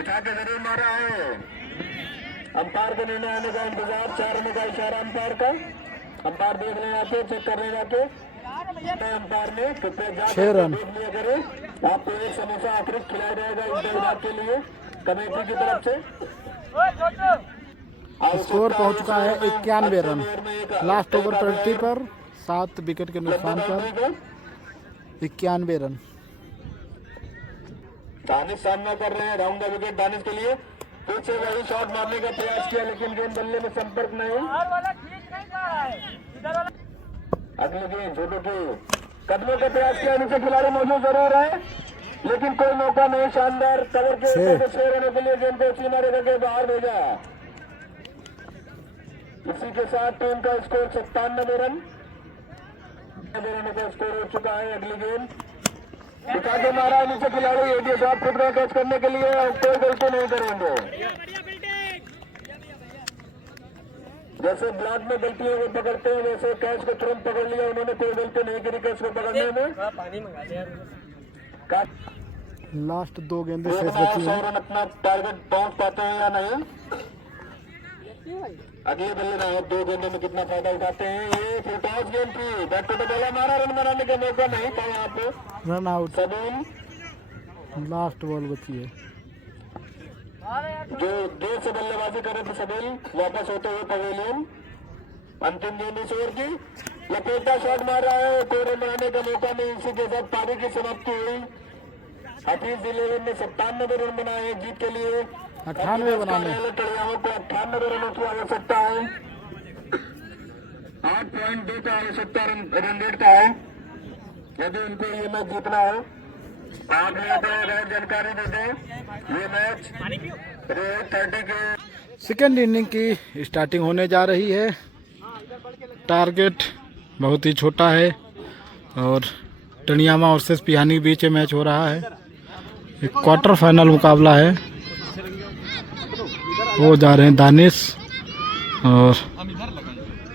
उठा के जरूर मारा है। अंपायर के निर्णय आने का इंतजार, 4 रनों का इशारा अंपायर का। अंपायर देखने जाते, चेक करने जाते, अंपायर ने कृपया 6 रन देख लिया करें। आपको एक समोसा अतिरिक्त खिलाया जाएगा इस दौरान के लिए कमेटी की तरफ से। स्कोर पहुंच चुका है 91 रन। लास्ट ओवर 20 पर 7 विकेट के नुकसान पर 91 रन। दानिश सामना कर रहे हैं, राउंड द विकेट दानिश के लिए। फिर से वही शॉट मारने का प्रयास किया, लेकिन गेंद बल्ले में संपर्क नहीं। अगली गेंद छोटू की कदमों का प्रयास किया, नीचे खिलाड़ी मौजूद जरूर है, लेकिन कोई मौका नहीं। शानदार कवर के 6 रनों के लिए गेंद को सीमा रेखा के बाहर भेजा। इसी के साथ टीम का स्कोर 97 रन। स्कोर हो चुका है। अगली गेंद उठा के मारा है नीचे खिलाड़ी एडीएस आप खुद में कैच करने के लिए कोई गलती नहीं करेंगे। जैसे ब्लॉक में गलतियों को पकड़ते हैं वैसे कैच को तुरंत पकड़ लिया उन्होंने, कोई गलती नहीं करी कैच को पकड़ने में। लास्ट 2 गेंदें शेष बची हैं। रन अपना टारगेट पहुंच पाते हैं या नहीं। अगले बल्ले में 2 गेंदों में कितना फायदा उठाते हैं। ये फुल टॉस गेंद थी, बैट को तो बोला मारा, रन बनाने का मौका नहीं था यहाँ पे। Run out. Sabil last ball बची है। जो देर से बल्लेबाजी करे थे सबील वापस होते हुए पवेलियन। अंतिम गेंद इस ओवर की लपेटा शॉट मारा है, कोई रन बनाने का मौका नहीं। इसी के साथ पारी की समाप्ति हुई। हफीज 11 ने 97 रन बनाए जीत के लिए। 98 बनाने टड़ियाओं को 98 रनों की आवश्यकता है। 8.2 का आवश्यकता रन रेट का है यदि उनको ये मैच जीतना है। आप जानकारी दे दें ये मैच 30 के सेकेंड इनिंग की स्टार्टिंग होने जा रही है। टारगेट बहुत ही छोटा है और टनियामा वर्सेस पिहानी के बीच मैच हो रहा है। एक क्वार्टर फाइनल मुकाबला है। वो जा रहे हैं दानिश और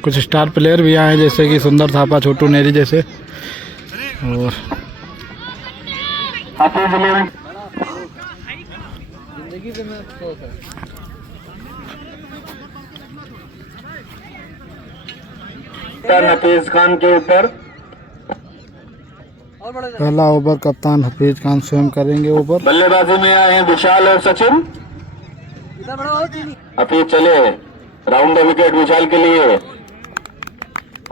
कुछ स्टार प्लेयर भी आए हैं जैसे कि सुंदर थापा, छोटू नेरी जैसे। और हफीज खान के ऊपर पहला ओवर कप्तान हफीज खान स्वयं करेंगे। ओवर बल्लेबाजी में आए हैं विशाल और सचिन। हफीज चले राउंड द विकेट विशाल के लिए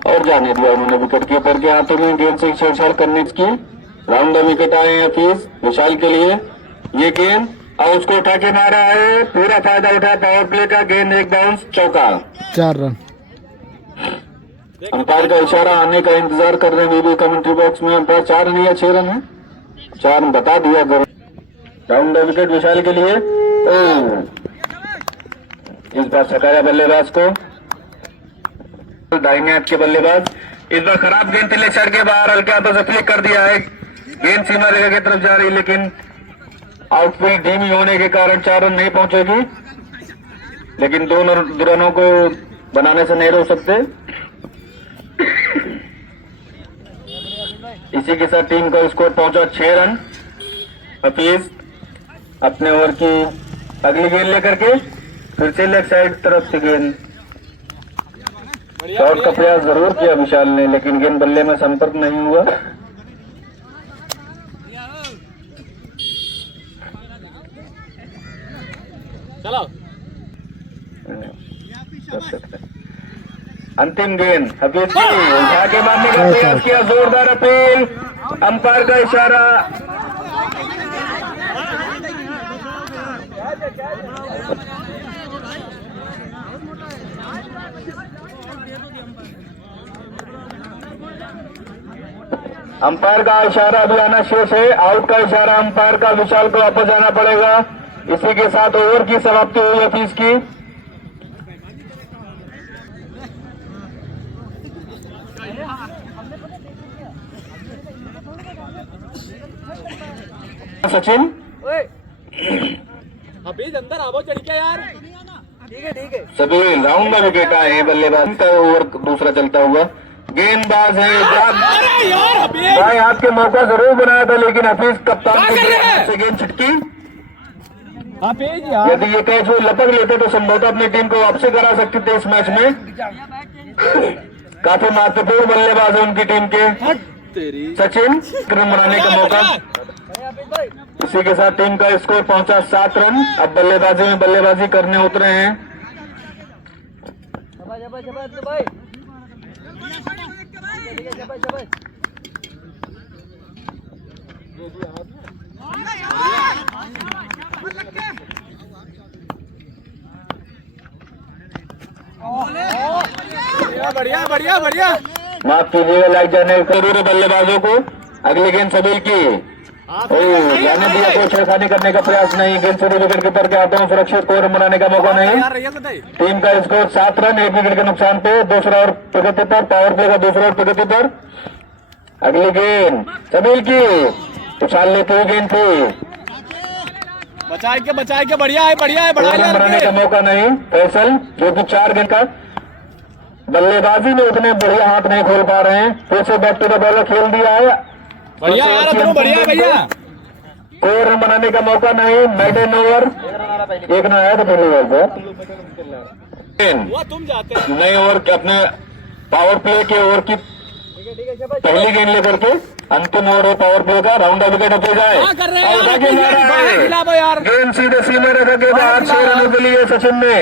और जाने दिया उन्होंने विकेट कीपर के हाथों में गेंद से छेड़छाड़ करने की। राउंड द विकेट आए हैं हफीज विशाल के लिए। ये गेंद और उसको उठा के मारा है, पूरा फायदा उठा पावर प्ले का। गेंद एक बाउंस चौका। 4 रन। अंपायर का इशारा आने का इंतजार कर रहे हैं कमेंट्री बॉक्स में। अंपायर 4 रन या 6 रन है, 4 बता दिया। राउंड द विकेट विशाल के लिए। इस बार सकाया बल्लेबाज को, दाहिने हाथ के बल्लेबाज। इस बार खराब गेंद तिले छड़ के बाहर हल्के हाथों से फ्लिक कर दिया है। गेंद सीमा रेखा की तरफ जा रही लेकिन आउटफील्ड धीमी होने के कारण 4 रन नहीं पहुंचेगी। लेकिन 2 रनों को बनाने से नहीं रोक सकते। इसी के साथ टीम का स्कोर पहुंचा 6 रन। हफीज अपने ओवर की अगली गेंद लेकर के फिर से लेफ्ट साइड तरफ से गेंद। शॉट का प्रयास जरूर किया विशाल ने लेकिन गेंद बल्ले में संपर्क नहीं हुआ। चलो अंतिम गेंद हफीज की उठा के मारने का प्रयास किया, जोरदार अपील। अंपायर का इशारा। अंपायर का इशारा अभी आना शेष है। आउट का इशारा अंपायर का, विशाल को वापस जाना पड़ेगा। इसी के साथ ओवर की समाप्ति हुई हफीज की। सचिन अभी अंदर आवो चढ़ के यार। ठीक है सभी राउंड में विकेट आए हैं। बल्लेबाज का ओवर दूसरा चलता हुआ। गेंदबाज है बाएं हाथ के मौका जरूर बनाया था लेकिन हफीज कप्तान से गेंद छिटकी। यदि ये कैच वो लपक लेते तो संभवतः अपनी टीम को वापसी करा सकते थे इस मैच में। काफी महत्वपूर्ण बल्लेबाज है उनकी टीम के सचिन। रन बनाने का मौका। इसी के साथ टीम का स्कोर पहुंचा 7 रन। अब बल्लेबाजी में बल्लेबाजी करने उतरे हैं। बढ़िया बढ़िया बढ़िया। माफ कीजिएगा लाइक जाने जरूर बल्लेबाजों को। अगली गेंद सबील की जाने दिया, कोई छेड़खानी करने का प्रयास नहीं। गेंद से विकेट कीपर के हाथों में सुरक्षित स्कोर बनाने का मौका नहीं। टीम का स्कोर 7 रन 1 विकेट के नुकसान पे। दूसरा ओवर प्रगति पर, पावर प्ले का दूसरा ओवर प्रगति पर। अगली गेंद सबील की, उछाल लेते हुए गेंद थी, बचाए के बढ़िया है रन बनाने का मौका नहीं। फैसल जो कि 4 गेंद का बल्लेबाजी में उतने बढ़िया हाथ नहीं खोल पा रहे हैं, फिर से बैक टू द बॉलर खेल दिया है, बढ़िया भैया। कोई रन बनाने का मौका नहीं। मेडन ओवर, एक रन आया था पहले ओवर पर। नए ओवर के अपने पावर प्ले के ओवर की पहली गेंद लेकर के अंतिम ओवर है पावर प्ले का। राउंड द विकेट हो जाए, गेंद सीधे सीमा रेखा के बाहर 6 रनों के लिए सचिन ने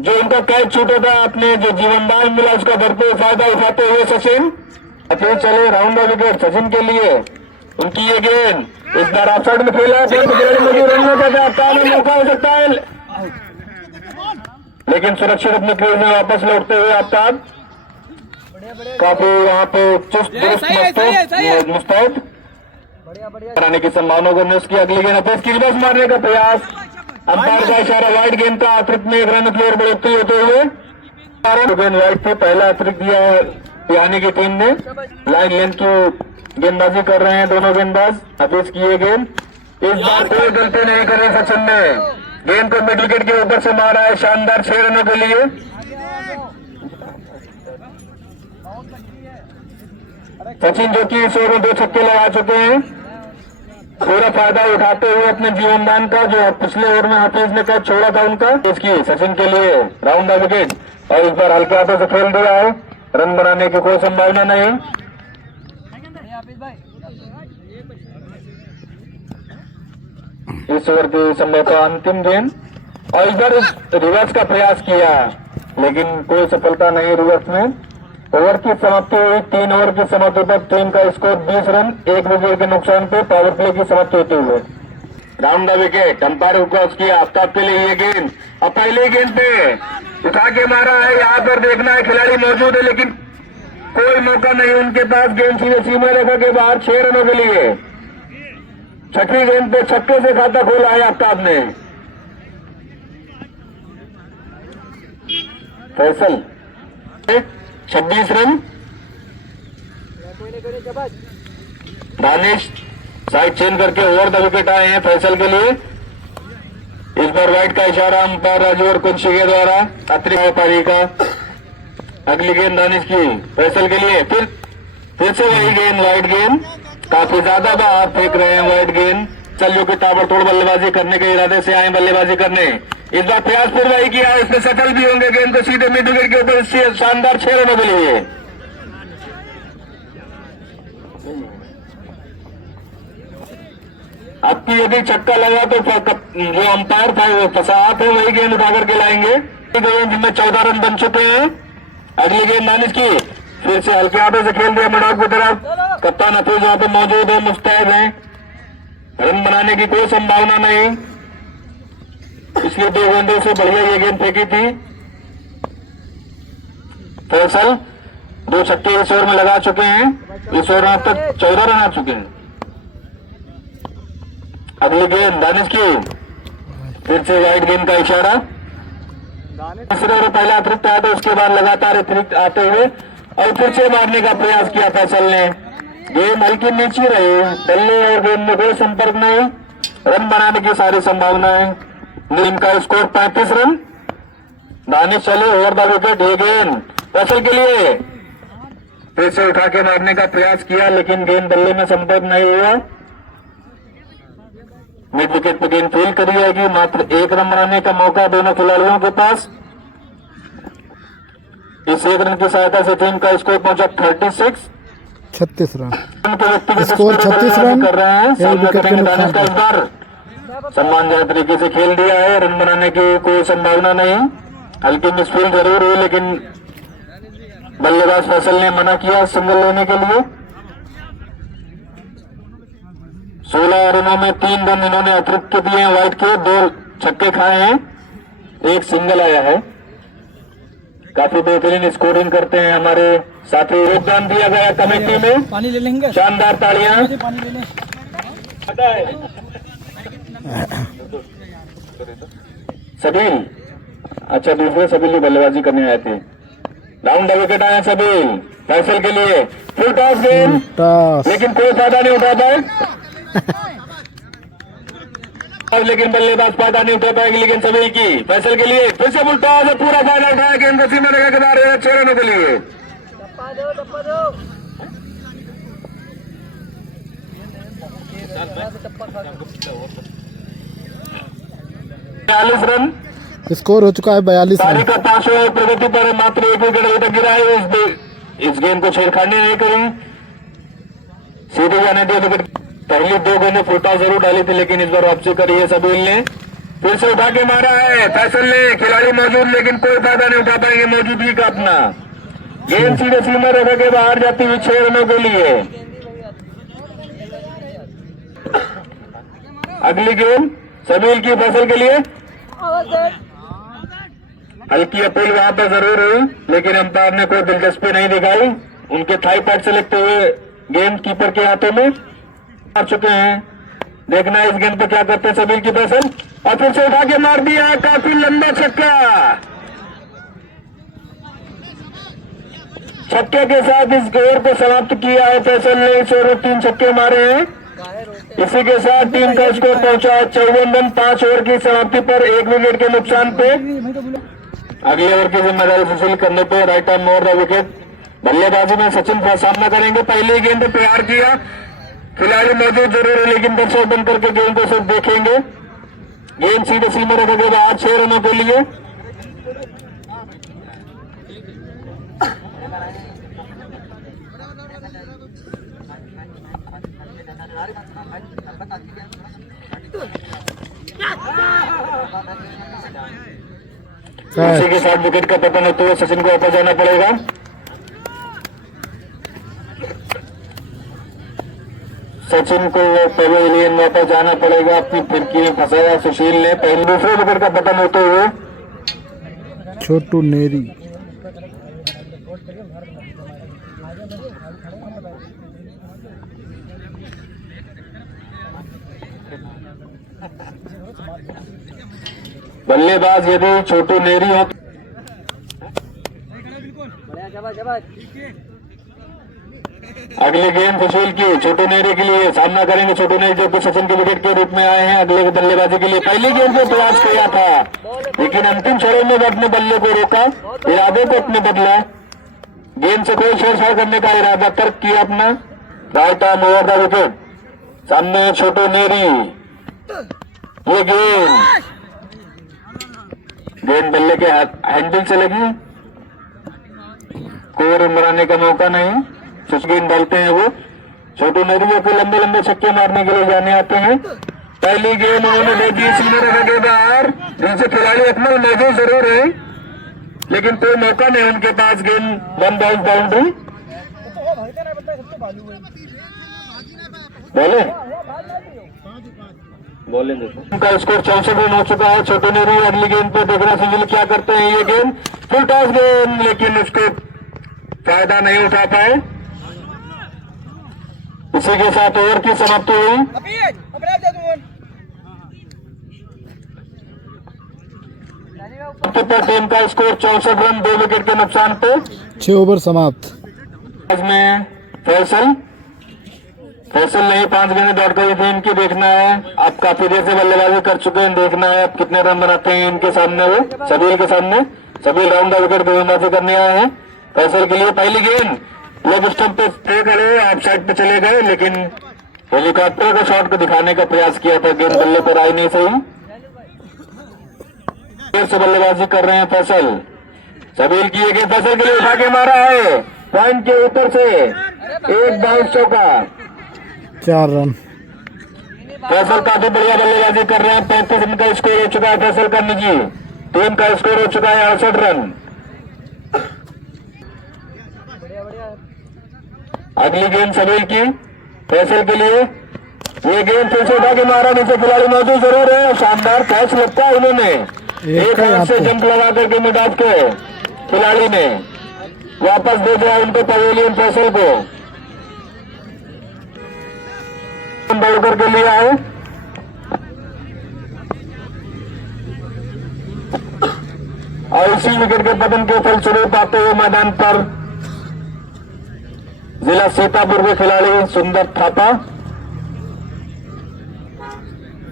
जो उनका कैच छूटा था, अपने जो जीवनदान मिला उसका भरपूर फायदा उठाते हुए सचिन अपने चले राउंड द विकेट सचिन के लिए। उनकी ये गेंद इस बार ऑफसाइड में खेला, मौका हो सकता है, लेकिन सुरक्षित अपने क्रीज में वापस लौटते हुए आफ्ताब काफी वहां पे चुस्त मुस्तैद कराने की संभावना को मिस किया। अगली गेंद अपेस की रिवर्स मारने का प्रयास, अंपायर का इशारा, वाइड गेंद का अतिरिक्त में 1 रन की ओर बढ़ोतरी होते हुए गेंद वाइड पे पहला अतिरिक्त दिया है पिहानी की टीम ने। लाइन लेंथ की गेंदबाजी कर रहे हैं दोनों गेंदबाज। अपेस की ये गेंद इस बार कोई गलती नहीं कर रहे सचिन ने, गेंद को मिड विकेट के ऊपर से मारा है, शानदार 6 रनों के लिए। सचिन जो कि इस ओवर में 2 छक्के लगा चुके हैं, पूरा फायदा उठाते हुए अपने जीवनदान का जो पिछले ओवर में हाफिज ने कैच छोड़ा था उनका, इसकी सचिन के लिए राउंड द विकेट। और इस बार हल्के हाथों से खेल दिया है, रन बनाने की कोई संभावना नहीं। इस ओवर की संभवतः अंतिम गेंद, और इस बार रिवर्स का प्रयास किया लेकिन कोई सफलता नहीं रिवर्स में। ओवर की समाप्ति हुई, 3 ओवर की समाप्ति पर टीम का स्कोर 20 रन 1 विकेट के नुकसान पे पावर प्ले की समाप्ति होते हुए round the wicket. Umpire cross किया आफ्ताब के लिए ये गेंद, अब पहली गेंद पे उठा के मारा है, यहाँ पर देखना है खिलाड़ी मौजूद है लेकिन कोई मौका नहीं उनके पास, गेंद सीधे सीमा रेखा के बाहर 6 रनों के लिए। छठी गेंद पे छक्के से खाता खोला है आफ्ताब ने। Faisal 26 run, Danish side change करके ओवर द विकेट आए हैं फैसल के लिए। इस बार वाइड का इशारा अंपायर राजू और कुंशी के द्वारा अतिरिक्त व्यापारी का। अगली गेंद दानिश की फैसल के लिए, फिर से वही गेंद, वाइड गेंद, काफी ज्यादा बाहर फेंक रहे हैं वाइड गेंद। चलियो की ताबड़तोड़ बल्लेबाजी करने के इरादे से आए बल्लेबाजी करने, इस बार प्रयास फिर वही किया, इसमें सफल भी होंगे, गेंद को सीधे मिड विकेट के ऊपर शानदार 6 रनों के लिए। अब की यदि छक्का लगा तो जो अंपायर था वो फसाहत है, वही गेंद उठाकर के लाएंगे, जिनमें 14 रन बन चुके हैं। अगली गेंद दानिश की, फिर से हल्के हाथों से खेल दिया मैदान की तरफ, कप्तान हफीज यहाँ पे मौजूद है, मुस्तैद है, रन बनाने की कोई संभावना नहीं, इसलिए 2 गेंदों से बढ़िया ये गेंद फेंकी थी। फैसल 2 छक्के इस ओवर में लगा चुके हैं, इस ओवर में अब तक 14 रन आ चुके हैं। अगली गेंद दानिश की, फिर से वाइड गेंद का इशारा, तीसरे ओवर पहला अतिरिक्त आया था, उसके बाद लगातार अतिरिक्त आते हुए और फिर से मारने का प्रयास किया फैसल ने। गेंद हल्की नीचे रही, बल्ले और गेंद में कोई संपर्क नहीं, रन बनाने की सारी संभावनाएं। टीम का स्कोर 35 रन। दानिश चले ओवर द विकेट, ये गेंद फैसल के लिए, फिर से उठा के मारने का प्रयास किया लेकिन गेंद बल्ले में संपर्क नहीं हुआ। मिड विकेट पर गेंद फील्ड करी जाएगी, मात्र 1 रन बनाने का मौका दोनों खिलाड़ियों के पास। इस 1 रन की सहायता से टीम का स्कोर पहुंचा 36 रन, स्कोर 36 रन कर रहे हैं। एक विकेट के नुकसान का इस बार सम्मानजनक तरीके से खेल दिया है, रन बनाने की कोई संभावना नहीं। हल्की मिसफील्ड जरूर हुई लेकिन बल्लेबाज फैसल ने मना किया सिंगल लेने के लिए। 16 रनों में 3 रन इन्होंने अतिरिक्त के दिए हैं, वाइड के 2 छक्के खाए हैं, 1 सिंगल आया है। काफी बेहतरीन स्कोरिंग करते हैं हमारे साथी, योगदान दिया गया कमेटी में, पानी ले लेंगे, शानदार तालियां। पानी ले लें। सबील, अच्छा दूसरे सबील बल्लेबाजी करने आए थे। राउंड विकेट आया सबील फैसल के लिए फुल टॉस गेंद टॉस लेकिन कोई फायदा नहीं उठा पाए लेकिन बल्लेबाज फायदा नहीं उठा पाएगी लेकिन सबील की फैसल के लिए फिर से फुल टॉस पूरा फायदा उठाया गेंद को सीमा रेखा के बाहर 6 रनों के लिए 42 रन स्कोर हो चुका है 42 पारी रन। का 5 ओवर प्रगति पर मात्र 1 विकेट अभी तक गिरा है इस गेंद को छेड़खानी नहीं करी सीधे जाने दिया विकेट पहली 2 गेंदें फुलटा जरूर डाली थी लेकिन इस बार वापसी करी है सबील ने फिर से उठा के मारा है फैसल ने खिलाड़ी मौजूद लेकिन कोई फायदा नहीं उठा पाएंगे मौजूदगी का अपना गेंद सीधे सीमा रेखा के बाहर जाती हुई 6 रनों के लिए अगली गेंद सबील की फैसल के लिए हल्की अपील वहां पर जरूर हुई लेकिन अंपायर ने कोई दिलचस्पी नहीं दिखाई उनके थाई पैड से लगते हुए गेंद कीपर के हाथों में आ चुके हैं देखना है इस गेंद पर क्या करते हैं सबील की फैसल और फिर से उठा के मार दिया काफी लंबा छक्का छक्के के साथ इस ओवर को समाप्त किया है फैसल ने इस ओवर 3 छक्के मारे हैं इसी के साथ टीम का स्कोर पहुंचा है 54 रन 5 ओवर की समाप्ति पर 1 विकेट के नुकसान पे अगले ओवर की जिम्मेदारी सुशील करने पे right arm over the wicket बल्लेबाजी में सचिन का सामना करेंगे पहली गेंद पे प्यार किया खिलाड़ी मौजूद जरूर है लेकिन दर्शक बंद करके गेंद को सिर्फ देखेंगे गेंद सीधे सीमा रेखा के बाद 6 रनों के लिए इसी के साथ विकेट का पतन होते हुए सचिन को वापस जाना पड़ेगा सचिन को पवेलियन वापस जाना पड़ेगा अपनी फिरकी में फंसाया सुशील ने पहले दूसरे विकेट का पतन होते हुए छोटू नेरी बल्लेबाज यदि छोटू नेरी हो अगली गेंद सुशील की छोटू नेरी के लिए सामना करेंगे छोटू नेरी जो कि सचिन के विकेट के रूप में आए हैं अगले बल्लेबाजी के लिए पहली गेंद पे प्रयास किया था लेकिन अंतिम क्षणों में अपने बल्ले को रोका इरादे को अपने बदला गेंद से कोई छेड़छाड़ करने का इरादा तर्क किया अपना right arm over the wicket सामने छोटू नेरी ये गेंद बल्ले के हैंडल से लगी कोई रन बनाने का मौका नहीं कुछ गेंद डालते हैं वो छोटू नेरी को लंबे लंबे छक्के मारने के लिए जाने आते हैं पहली गेंद उन्होंने भेजी सीधे रेखा के बाहर जिनसे खिलाड़ी अकमल मौजूद जरूर है लेकिन कोई मौका नहीं उनके पास गेंद 1 बाउंस बाउंड्री बोले उनका स्कोर 64 रन हो चुका है छोटू नेरी अगली गेंद पे देखना सुशील क्या करते हैं ये गेंद फुल टॉस गेंद लेकिन उसको फायदा नहीं उठा पाए इसी के साथ ओवर की समाप्ति हुई पर टीम का स्कोर 64 रन 2 विकेट के नुकसान पे 6 ओवर समाप्त में फैसल नहीं 5 गेंदें दौड़ कर थी इनकी देखना है आप काफी देर से बल्लेबाजी कर चुके हैं देखना है आप कितने रन बनाते हैं इनके सामने वो सबील के सामने सबील राउंड द विकेट गेंदबाजी करने आए हैं फैसल के लिए पहली गेंद लेग स्टंप पे स्टे करे ऑफ साइड पे चले गए लेकिन हेलीकॉप्टर का शॉट को दिखाने का प्रयास किया था गेंद बल्ले पर आई नहीं सही फिर से बल्लेबाजी कर रहे हैं फैसल सबील की गेंद फैसल के लिए उठा के मारा है पॉइंट के ऊपर से 1 बाउंस चौका 4 रन फैसल काफी बढ़िया बल्लेबाजी कर रहे हैं 35 रन का स्कोर हो चुका है फैसल का निजी टीम का स्कोर हो चुका है 68 रन अगली गेंद सबील की फैसल के लिए ये गेंद फिर से उठा के मारा नीचे खिलाड़ी मौजूद जरूर है शानदार कैच लगता है उन्होंने एक हाथ से जंप लगा करके मिडाफ के खिलाड़ी ने वापस दे दिया उनको पवेलियन फैसल को दौड़ करके लिया है और 83 विकेट के पतन के फलस्वरूप आते हुए मैदान पर जिला सीतापुर के खिलाड़ी सुंदर थापा।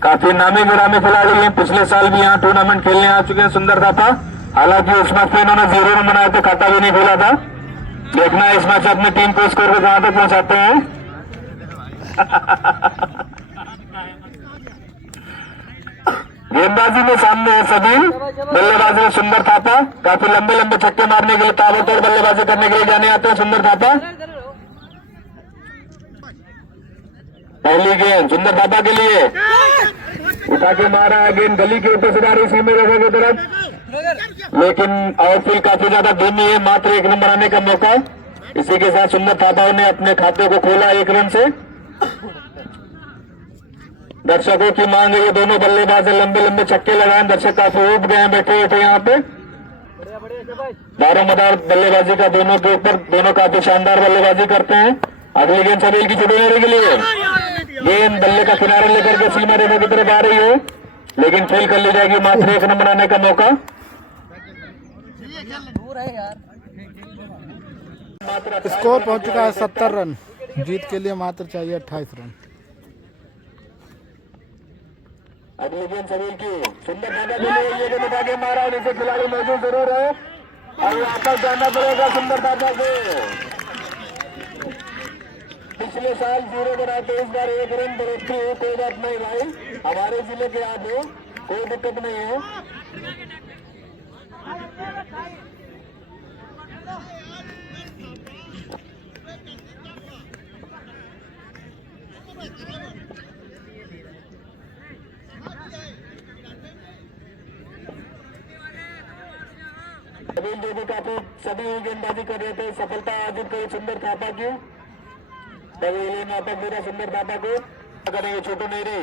काफी नामी गिरामी खिलाड़ी हैं, पिछले साल भी यहाँ टूर्नामेंट खेलने आ चुके हैं सुंदर थापा। हालांकि उस मैच में इन्होंने 0 रन बनाए थे, खाता भी नहीं खोला था। देखना है इस मैच अपनी टीम को स्कोर को कहां तक पहुंचाते हैं। गेंदबाजी में सामने है सबील, बल्लेबाजी में सुंदर थापा। काफी लंबे लंबे छक्के मारने के लिए, ताबड़तोड़ बल्लेबाजी करने के लिए जाने आते हैं सुंदर थापा। पहली गेंद सुंदर थापा के लिए, उठा के मारा है, गेंद गली के ऊपर से जा रही सीमे रेखा की तरफ, लेकिन आउटफील्ड काफी ज्यादा धीमी है। मात्र 1 रन बनाने का मौका। इसी के साथ सुंदर थापा ने अपने खाते को खोला 1 रन से। दर्शकों की मांग है, ये दोनों बल्लेबाज लंबे लंबे छक्के लगाए। दर्शक काफी उब गए हैं बैठे हुए थे यहाँ पे। दारोमदार बल्लेबाजी का दोनों के ऊपर, दोनों काफी शानदार बल्लेबाजी करते हैं। अगली गेंद सबील की छुट्टी लेने के लिए, गेंद बल्ले का किनारे लेकर के सीमा रेखा की तरफ आ रही है, लेकिन फील कर ली जाएगी। मात्र 1 रन बनाने का मौका। स्कोर पहुंच चुका है 70 रन। जीत के लिए मात्र चाहिए 28 रन। अगली गेंद सबील की, सुंदर थापा के लिए ये गेंद उठा के मारा। नीचे खिलाड़ी मौजूद जरूर है और वापस जाना पड़ेगा सुंदर थापा को। पिछले साल 0 बनाए थे, इस बार 1 रन बढ़ोतरी हो। कोई बात नहीं भाई, हमारे जिले के आप हो, कोई दिक्कत नहीं है। देवी काफी सभी गेंदबाजी कर रहे थे, सफलता अर्जित करी सुंदर थापा की। नाटक मेरा सुंदर थापा को करेंगे छोटू नेरी।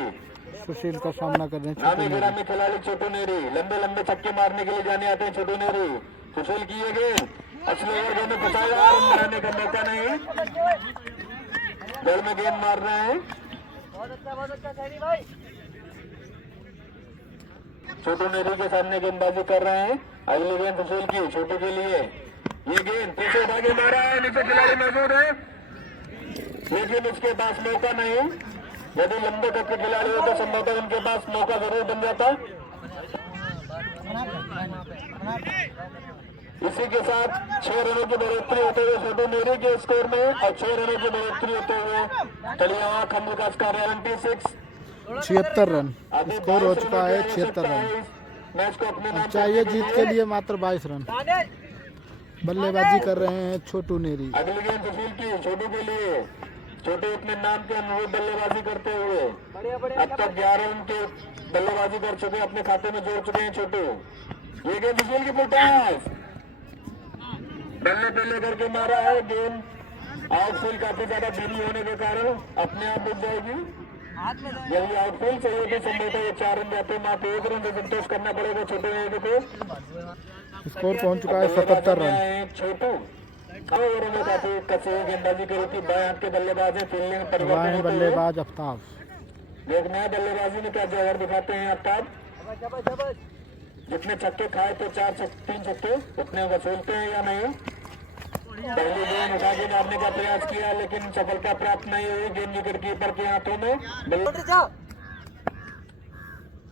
सुशील का सामना कर रहे हैं नामी गिरामी खिलाड़ी छोटू नेरी, लंबे लंबे छक्के मारने के लिए जाने आते हैं छोटू नेरी। सुशील की ये गेंद असली ओवर में फंसाया, रन बनाने का मौका नहीं। जल में गेंद मार रहे हैं छोटू नेरी के सामने गेंदबाजी कर रहे हैं। अगली गेंद सुशील की, छोटू के लिए ये गेंद पीछे उठा के मारा है, नीचे खिलाड़ी मौजूद है, लेकिन उसके पास मौका नहीं। यदि लंबे तक के खिलाड़ी हो तो संभवतः उनके पास मौका जरूर बन जाता। इसी के साथ 6 रनों की बढ़ोतरी होते हुए छोटू नेरी के स्कोर में और 6 रनों की बढ़ोतरी होते हुए तलियावा खंड विकास कार्य 76 रन स्कोर हो चुका है। 76 रन मैच को अपने चाहिए जीत के लिए मात्र 22 रन। बल्लेबाजी कर रहे हैं छोटू नेरी। अगली गेंद सुशील की, छोटू के लिए। छोटू अपने नाम के अनुरूप बल्लेबाजी करते हुए अब तक 11 रन के बल्लेबाजी कर चुके हैं, अपने खाते में जोड़ चुके हैं छोटू। ये गेंद सुशील की फुलटॉस, बल्ले पे लेकर के मारा है। गेंद आउटफील्ड काफी ज्यादा धीमी होने के कारण अपने आप रुक जाएगी। यही आउटफील्ड चाहिए तो संभवतः ये 4 रन जाते, मात्र 1 रन से संतोष करना पड़ेगा छोटे नेरी को। स्कोर पहुंच चुका है 77 रन। छोटू ओवरों में काफी कसी हुई गेंदबाजी करी थी। बाएं हाथ के बल्लेबाज है, फील्डिंग में परिवर्तन बल्लेबाज आफ्ताब। देखना है बल्लेबाजी में क्या जौहर दिखाते हैं आफ्ताब। जितने छक्के खाए तो 3 छक्के उतने वसूलते हैं या नहीं। पहली गेंद उठा के मारने का प्रयास किया, लेकिन सफलता प्राप्त नहीं हुई। गेंद विकेट कीपर के हाथों में।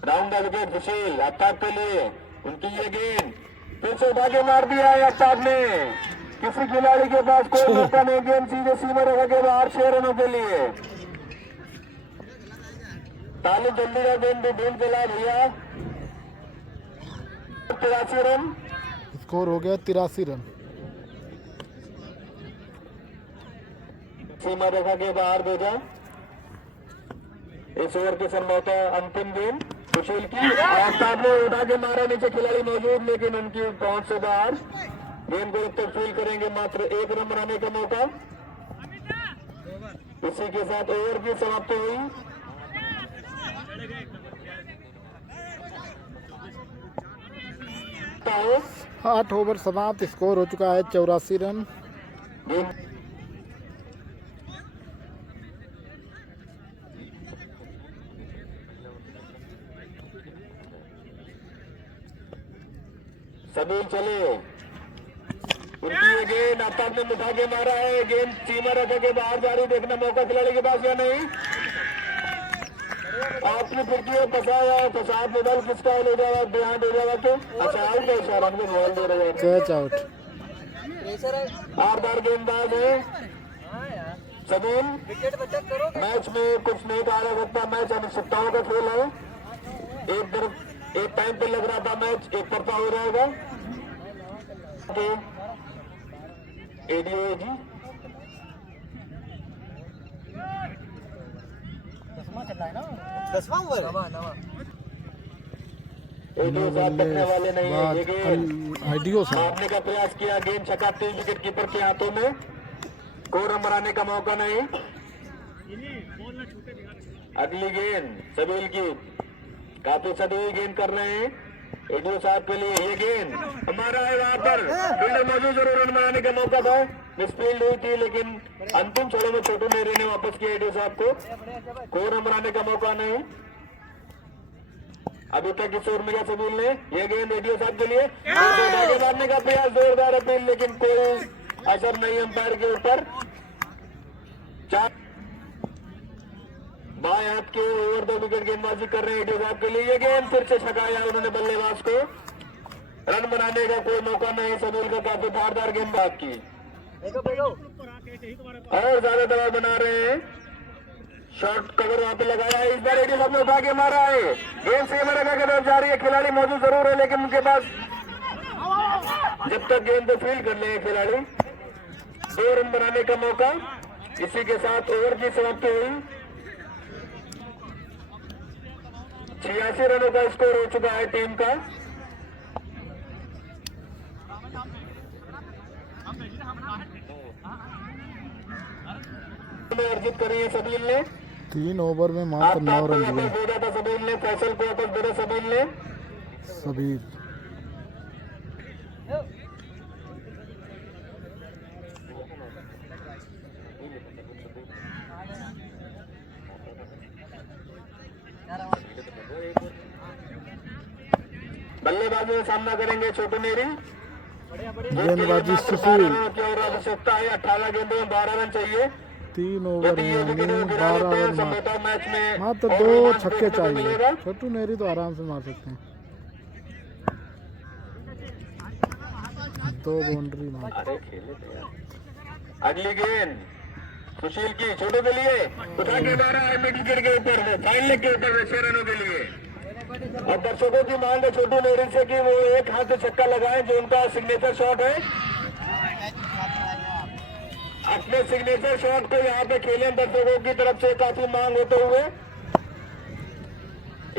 राउंड विकेट सुशील आफ्ताब के लिए। उनकी ये गेंद फिर से उठा के मार दिया है आफ्ताब ने। किसी खिलाड़ी के पास कोई मौका नहीं। गेंद सीधे सीमा रेखा के बाहर 6 रनों के लिए। ताली जल्दी का गेंद ढूंढ के ला भैया। 83 रन स्कोर हो गया 83 रन। सीमा रेखा के बाहर भेजा। इस ओवर की संभवतः अंतिम गेंद सुशील की। आफ्ताब ने उठा के मारा, नीचे खिलाड़ी मौजूद, लेकिन उनकी पहुंच से बाहर। गेंद को जब तक फील करेंगे मात्र 1 रन बनाने का मौका। इसी के साथ ओवर की समाप्ति हुई। तो 8 ओवर समाप्त। स्कोर हो चुका है 84 रन। सबील चले, उनकी ये गेंद आफ्ताब ने उठा के मारा है, गेंद सीमा रखा के बाहर जा रही, देखना मौका खिलाड़ी के पास या नहीं। आपने फिरकी में फंसाया, फसाद में बल किसका ले जावा, ध्यान दे जावा के अच्छा आउट है, इशारा में बॉल दे रहे हैं, कैच आउट। बार गेंदबाज है सबील। मैच में कुछ नहीं कहा जा सकता, मैच अनिश्चितताओं का खेल है। एक टाइम पे लग रहा था मैच एक तरफा हो जाएगा। एडीओ जी 10वां ओवर एडीओ साहब करने वाले नहीं है, ये गेंद आईडीओ साहब मारने का प्रयास किया, गेंद छक्का, 3 विकेट कीपर के हाथों में, कोई रन बनाने का मौका नहीं। अगली गेंद सबील की, काफी सदी गेंद कर रहे हैं एडीओ साहब के लिए। ये गेंद हमारा है, वहां पर फील्डर मौजूद, जरूर रन बनाने का मौका था, मिसफील्ड हुई थी, लेकिन अंतिम छोरों में छोटू मेरे ने वापस किया एडीओ साहब को, कोई रन बनाने का मौका नहीं। अभी तक इस ओवर में क्या सबील ने, ये गेंद एडीओ साहब के लिए आगे मारने का प्रयास, जोरदार अपील, लेकिन कोई असर नहीं अंपायर के ऊपर। बाएं हाथ के ओवर 2 विकेट गेंदबाजी कर रहे हैं एडीओ साहब के लिए। ये गेंद फिर से छकाया उन्होंने बल्लेबाज को, रन बनाने का कोई मौका नहीं सबील का, काफी धारदार गेंदबाज की और ज्यादा दबाव बना रहे हैं। शॉर्ट कवर वहां पे लगाया है, इस बार एडीओ साहब ने उठा के मारा है, गेंद से लगा के तरफ जा रही है, खिलाड़ी मौजूद जरूर है लेकिन उनके पास जब तक गेंद को फील्ड कर ले खिलाड़ी, 2 रन बनाने का मौका। इसी के साथ ओवर की समाप्ति हुई, 86 रनों का स्कोर हो चुका है टीम का। अर्जित करी है सबील ने, 3 ओवर में मात्र 9 रन दिए भेजा था सबील ने, फैसल को वापस भेजा सबील ने। सबील। बल्लेबाजी में सामना करेंगे छोटू नेरी, गेंदबाजी सुशील, की और आवश्यकता है 18 गेंदों में 12 रन चाहिए। 3 ओवर में 12 रन, मैच में मात्र 2 छक्के चाहिए। छोटू नेरी तो आराम से मार सकते हैं, 2 बाउंड्री मार। अगली गेंद सुशील की, छोटू के लिए उठा के मारा है, मिड विकेट के ऊपर है, फाइन लेग के ऊपर है, 6 रनों के लिए। और दर्शकों की मांग है छोटू नेरी से कि वो एक हाथ से छक्का लगाएं, जो उनका सिग्नेचर शॉट है। अपने सिग्नेचर शॉट को यहाँ पे खेलें, दर्शकों की तरफ से काफी मांग होते हुए।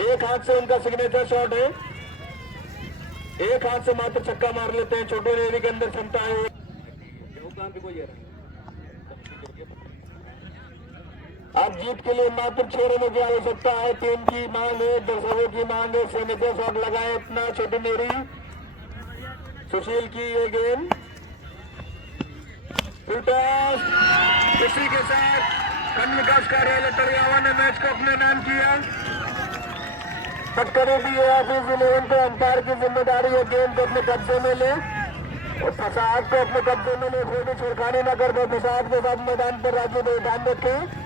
एक हाथ से उनका सिग्नेचर शॉट है, एक हाथ से मात्र छक्का मार लेते हैं, छोटू नेरी के अंदर क्षमता है। अब जीत के लिए मात्र 6 रनों की आवश्यकता है, टीम की मांग है, दर्शकों की मांग है, सिग्नेचर शॉट लगाए इतना छोटू नेरी। सुशील की ये गेंद इसी के साथ वन विकास कार्यालय तरियावा ने मैच को अपने नाम किया। टक्करें दी है ऑफिस 11 को, अंपायर की जिम्मेदारी है गेंद को अपने कब्जे में ले और फसाद को अपने कब्जे में ले, कोई भी छुड़खानी न कर दे। फसाद के साथ मैदान पर राजू भाई ध्यान रखें।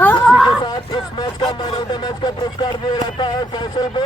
इसी के साथ इस मैच का मैन ऑफ द मैच का पुरस्कार दिया जाता है फैसल को।